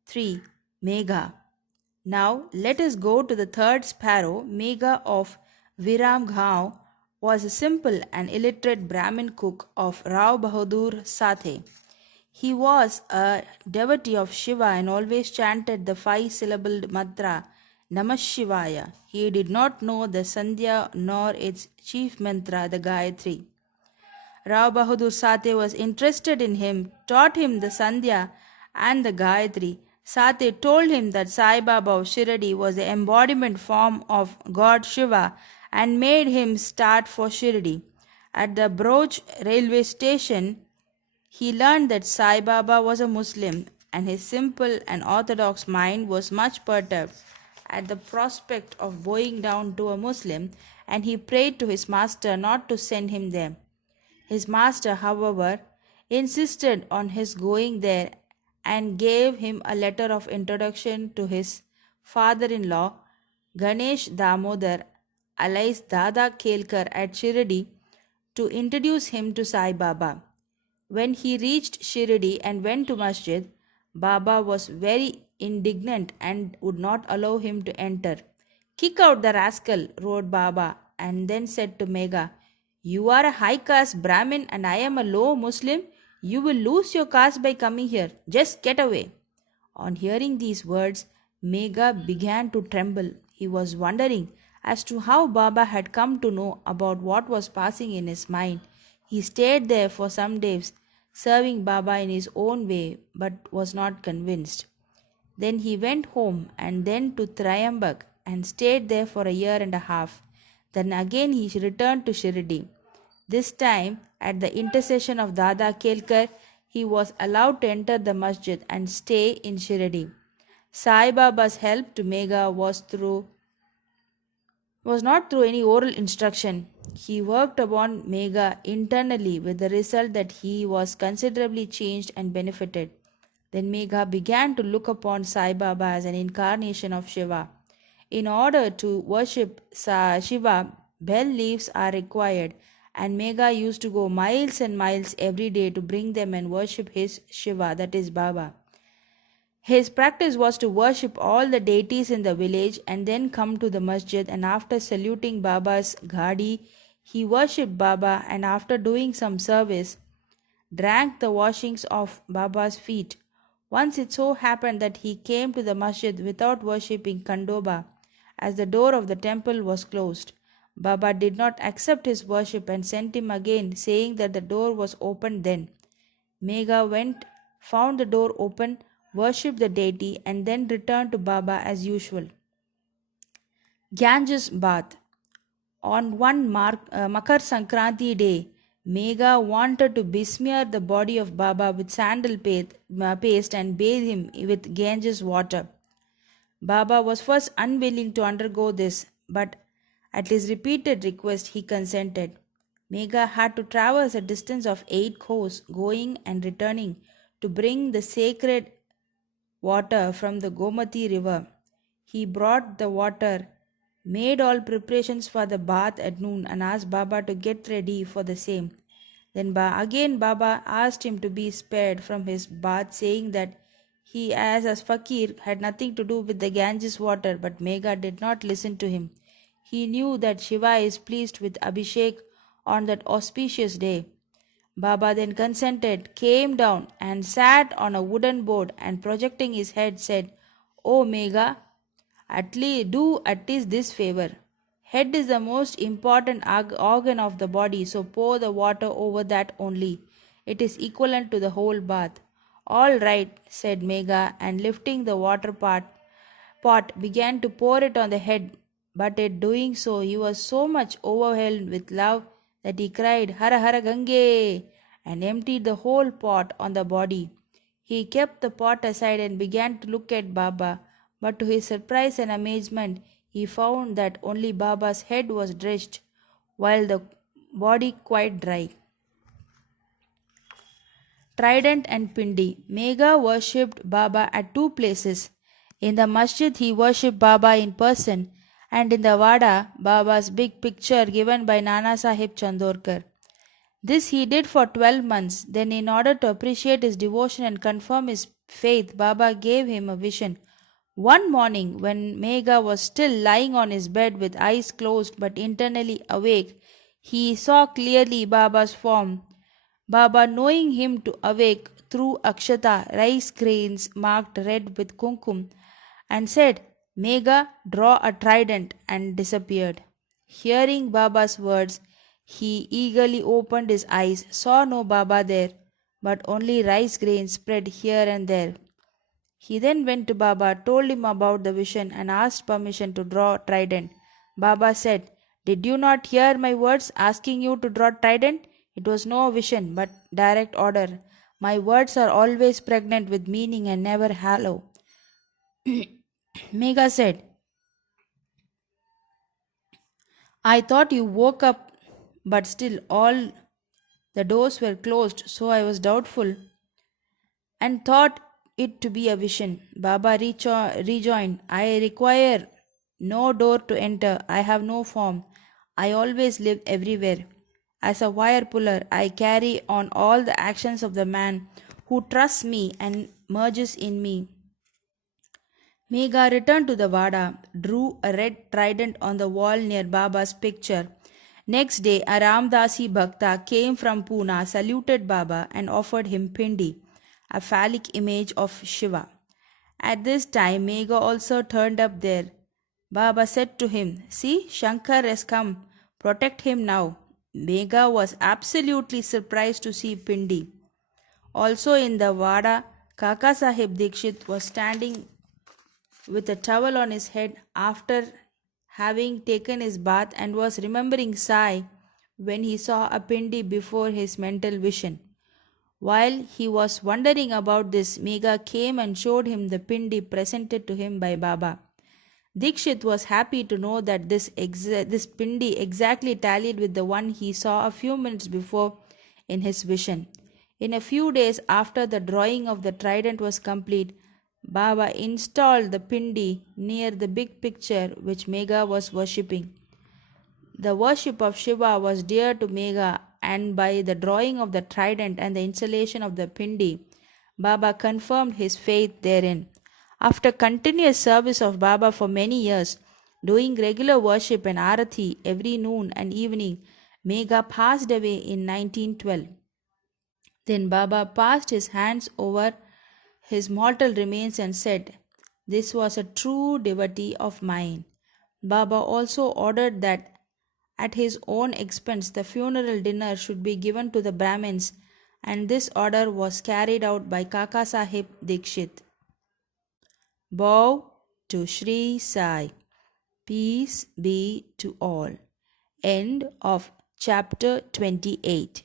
3. Megha. Now let us go to the third sparrow. Megha of Viram Gaon was a simple and illiterate Brahmin cook of Rao Bahadur Sathe. He was a devotee of Shiva and always chanted the 5-syllabled mantra Namah Shivaya. He did not know the Sandhya nor its chief mantra, the Gayatri. Rao Bahadur Sathe was interested in him, taught him the Sandhya and the Gayatri. Sathe told him that Sai Baba of Shirdi was the embodiment form of God Shiva and made him start for Shirdi. At the Broj railway station, he learned that Sai Baba was a Muslim, and his simple and orthodox mind was much perturbed at the prospect of bowing down to a Muslim, and he prayed to his master not to send him there. His master, however, insisted on his going there and gave him a letter of introduction to his father-in-law, Ganesh Damodar, alias Dada Kelkar at Shirdi, to introduce him to Sai Baba. When he reached Shirdi and went to masjid, Baba was very indignant and would not allow him to enter. Kick out the rascal, roared Baba, and then said to Megha, You are a high caste Brahmin and I am a low Muslim. You will lose your caste by coming here. Just get away. On hearing these words, Megha began to tremble. He was wondering as to how Baba had come to know about what was passing in his mind. He stayed there for some days, serving Baba in his own way, but was not convinced. Then he went home and then to Trayambak and stayed there for a year and a half. Then again he returned to Shirdi. This time, at the intercession of Dada Kelkar, he was allowed to enter the masjid and stay in Shirdi. Sai Baba's help to Megha was not through any oral instruction. He worked upon Megha internally with the result that he was considerably changed and benefited. Then Megha began to look upon Sai Baba as an incarnation of Shiva. In order to worship Shiva, bell leaves are required, and Megha used to go miles and miles every day to bring them and worship his Shiva, that is Baba. His practice was to worship all the deities in the village and then come to the masjid, and after saluting Baba's ghadi, he worshipped Baba, and after doing some service, drank the washings of Baba's feet. Once it so happened that he came to the masjid without worshipping Kandoba, as the door of the temple was closed. Baba did not accept his worship and sent him again, saying that the door was opened then. Megha went, found the door open, worshipped the deity, and then returned to Baba as usual. Ganges Bath. On one Makar Sankranti day, Megha wanted to besmear the body of Baba with sandal paste and bathe him with Ganges water. Baba was first unwilling to undergo this, but at his repeated request he consented. Megha had to traverse a distance of 8 kos, going and returning, to bring the sacred water from the Gomati river. He brought the water, made all preparations for the bath at noon, and asked Baba to get ready for the same. Then again Baba asked him to be spared from his bath, saying that he as a fakir had nothing to do with the Ganges water, but Megha did not listen to him. He knew that Shiva is pleased with Abhishek on that auspicious day. Baba then consented, came down and sat on a wooden board, and projecting his head said, "O Megha, do at least this favor. Head is the most important organ of the body, so pour the water over that only. It is equivalent to the whole bath." "All right," said Megha, and lifting the pot began to pour it on the head. But in doing so, he was so much overwhelmed with love that he cried, "Hara Hara Gange," and emptied the whole pot on the body. He kept the pot aside and began to look at Baba, but to his surprise and amazement, he found that only Baba's head was drenched, while the body quite dry. Trident and Pindi. Megha worshipped Baba at 2 places. In the masjid, he worshipped Baba in person, and in the Vada, Baba's big picture given by Nana Sahib Chandorkar. This he did for 12 months. Then, in order to appreciate his devotion and confirm his faith, Baba gave him a vision. One morning, when Megha was still lying on his bed with eyes closed but internally awake, he saw clearly Baba's form. Baba, knowing him to awake, threw akshata, rice grains marked red with kumkum, and said, "Megha, draw a trident," and disappeared. Hearing Baba's words, he eagerly opened his eyes, saw no Baba there, but only rice grains spread here and there. He then went to Baba, told him about the vision, and asked permission to draw trident. Baba said, "Did you not hear my words asking you to draw trident? It was no vision, but direct order. My words are always pregnant with meaning and never hollow." Megha said, "I thought you woke up, but still all the doors were closed, so I was doubtful and thought it to be a vision." Baba rejoined, "I require no door to enter. I have no form. I always live everywhere. As a wire puller, I carry on all the actions of the man who trusts me and merges in me." Megha returned to the Vada, drew a red trident on the wall near Baba's picture. Next day, a Ramdasi Bhakta came from Pune, saluted Baba, and offered him Pindi, a phallic image of Shiva. At this time, Megha also turned up there. Baba said to him, "See, Shankar has come. Protect him now." Megha was absolutely surprised to see Pindi. Also in the Vada, Kaka Sahib Dikshit was standing with a towel on his head after having taken his bath, and was remembering Sai when he saw a pindi before his mental vision. While he was wondering about this, Megha came and showed him the pindi presented to him by Baba. Dikshit was happy to know that this pindi exactly tallied with the one he saw a few minutes before in his vision. In a few days after the drawing of the trident was complete, Baba installed the pindi near the big picture which Megha was worshipping. The worship of Shiva was dear to Megha, and by the drawing of the trident and the installation of the pindi, Baba confirmed his faith therein. After continuous service of Baba for many years, doing regular worship and arati every noon and evening, Megha passed away in 1912. Then Baba passed his hands over his mortal remains and said, "This was a true devotee of mine." Baba also ordered that at his own expense the funeral dinner should be given to the Brahmins, and this order was carried out by Kaka Sahib Dikshit. Bow to Sri Sai. Peace be to all. End of chapter 28.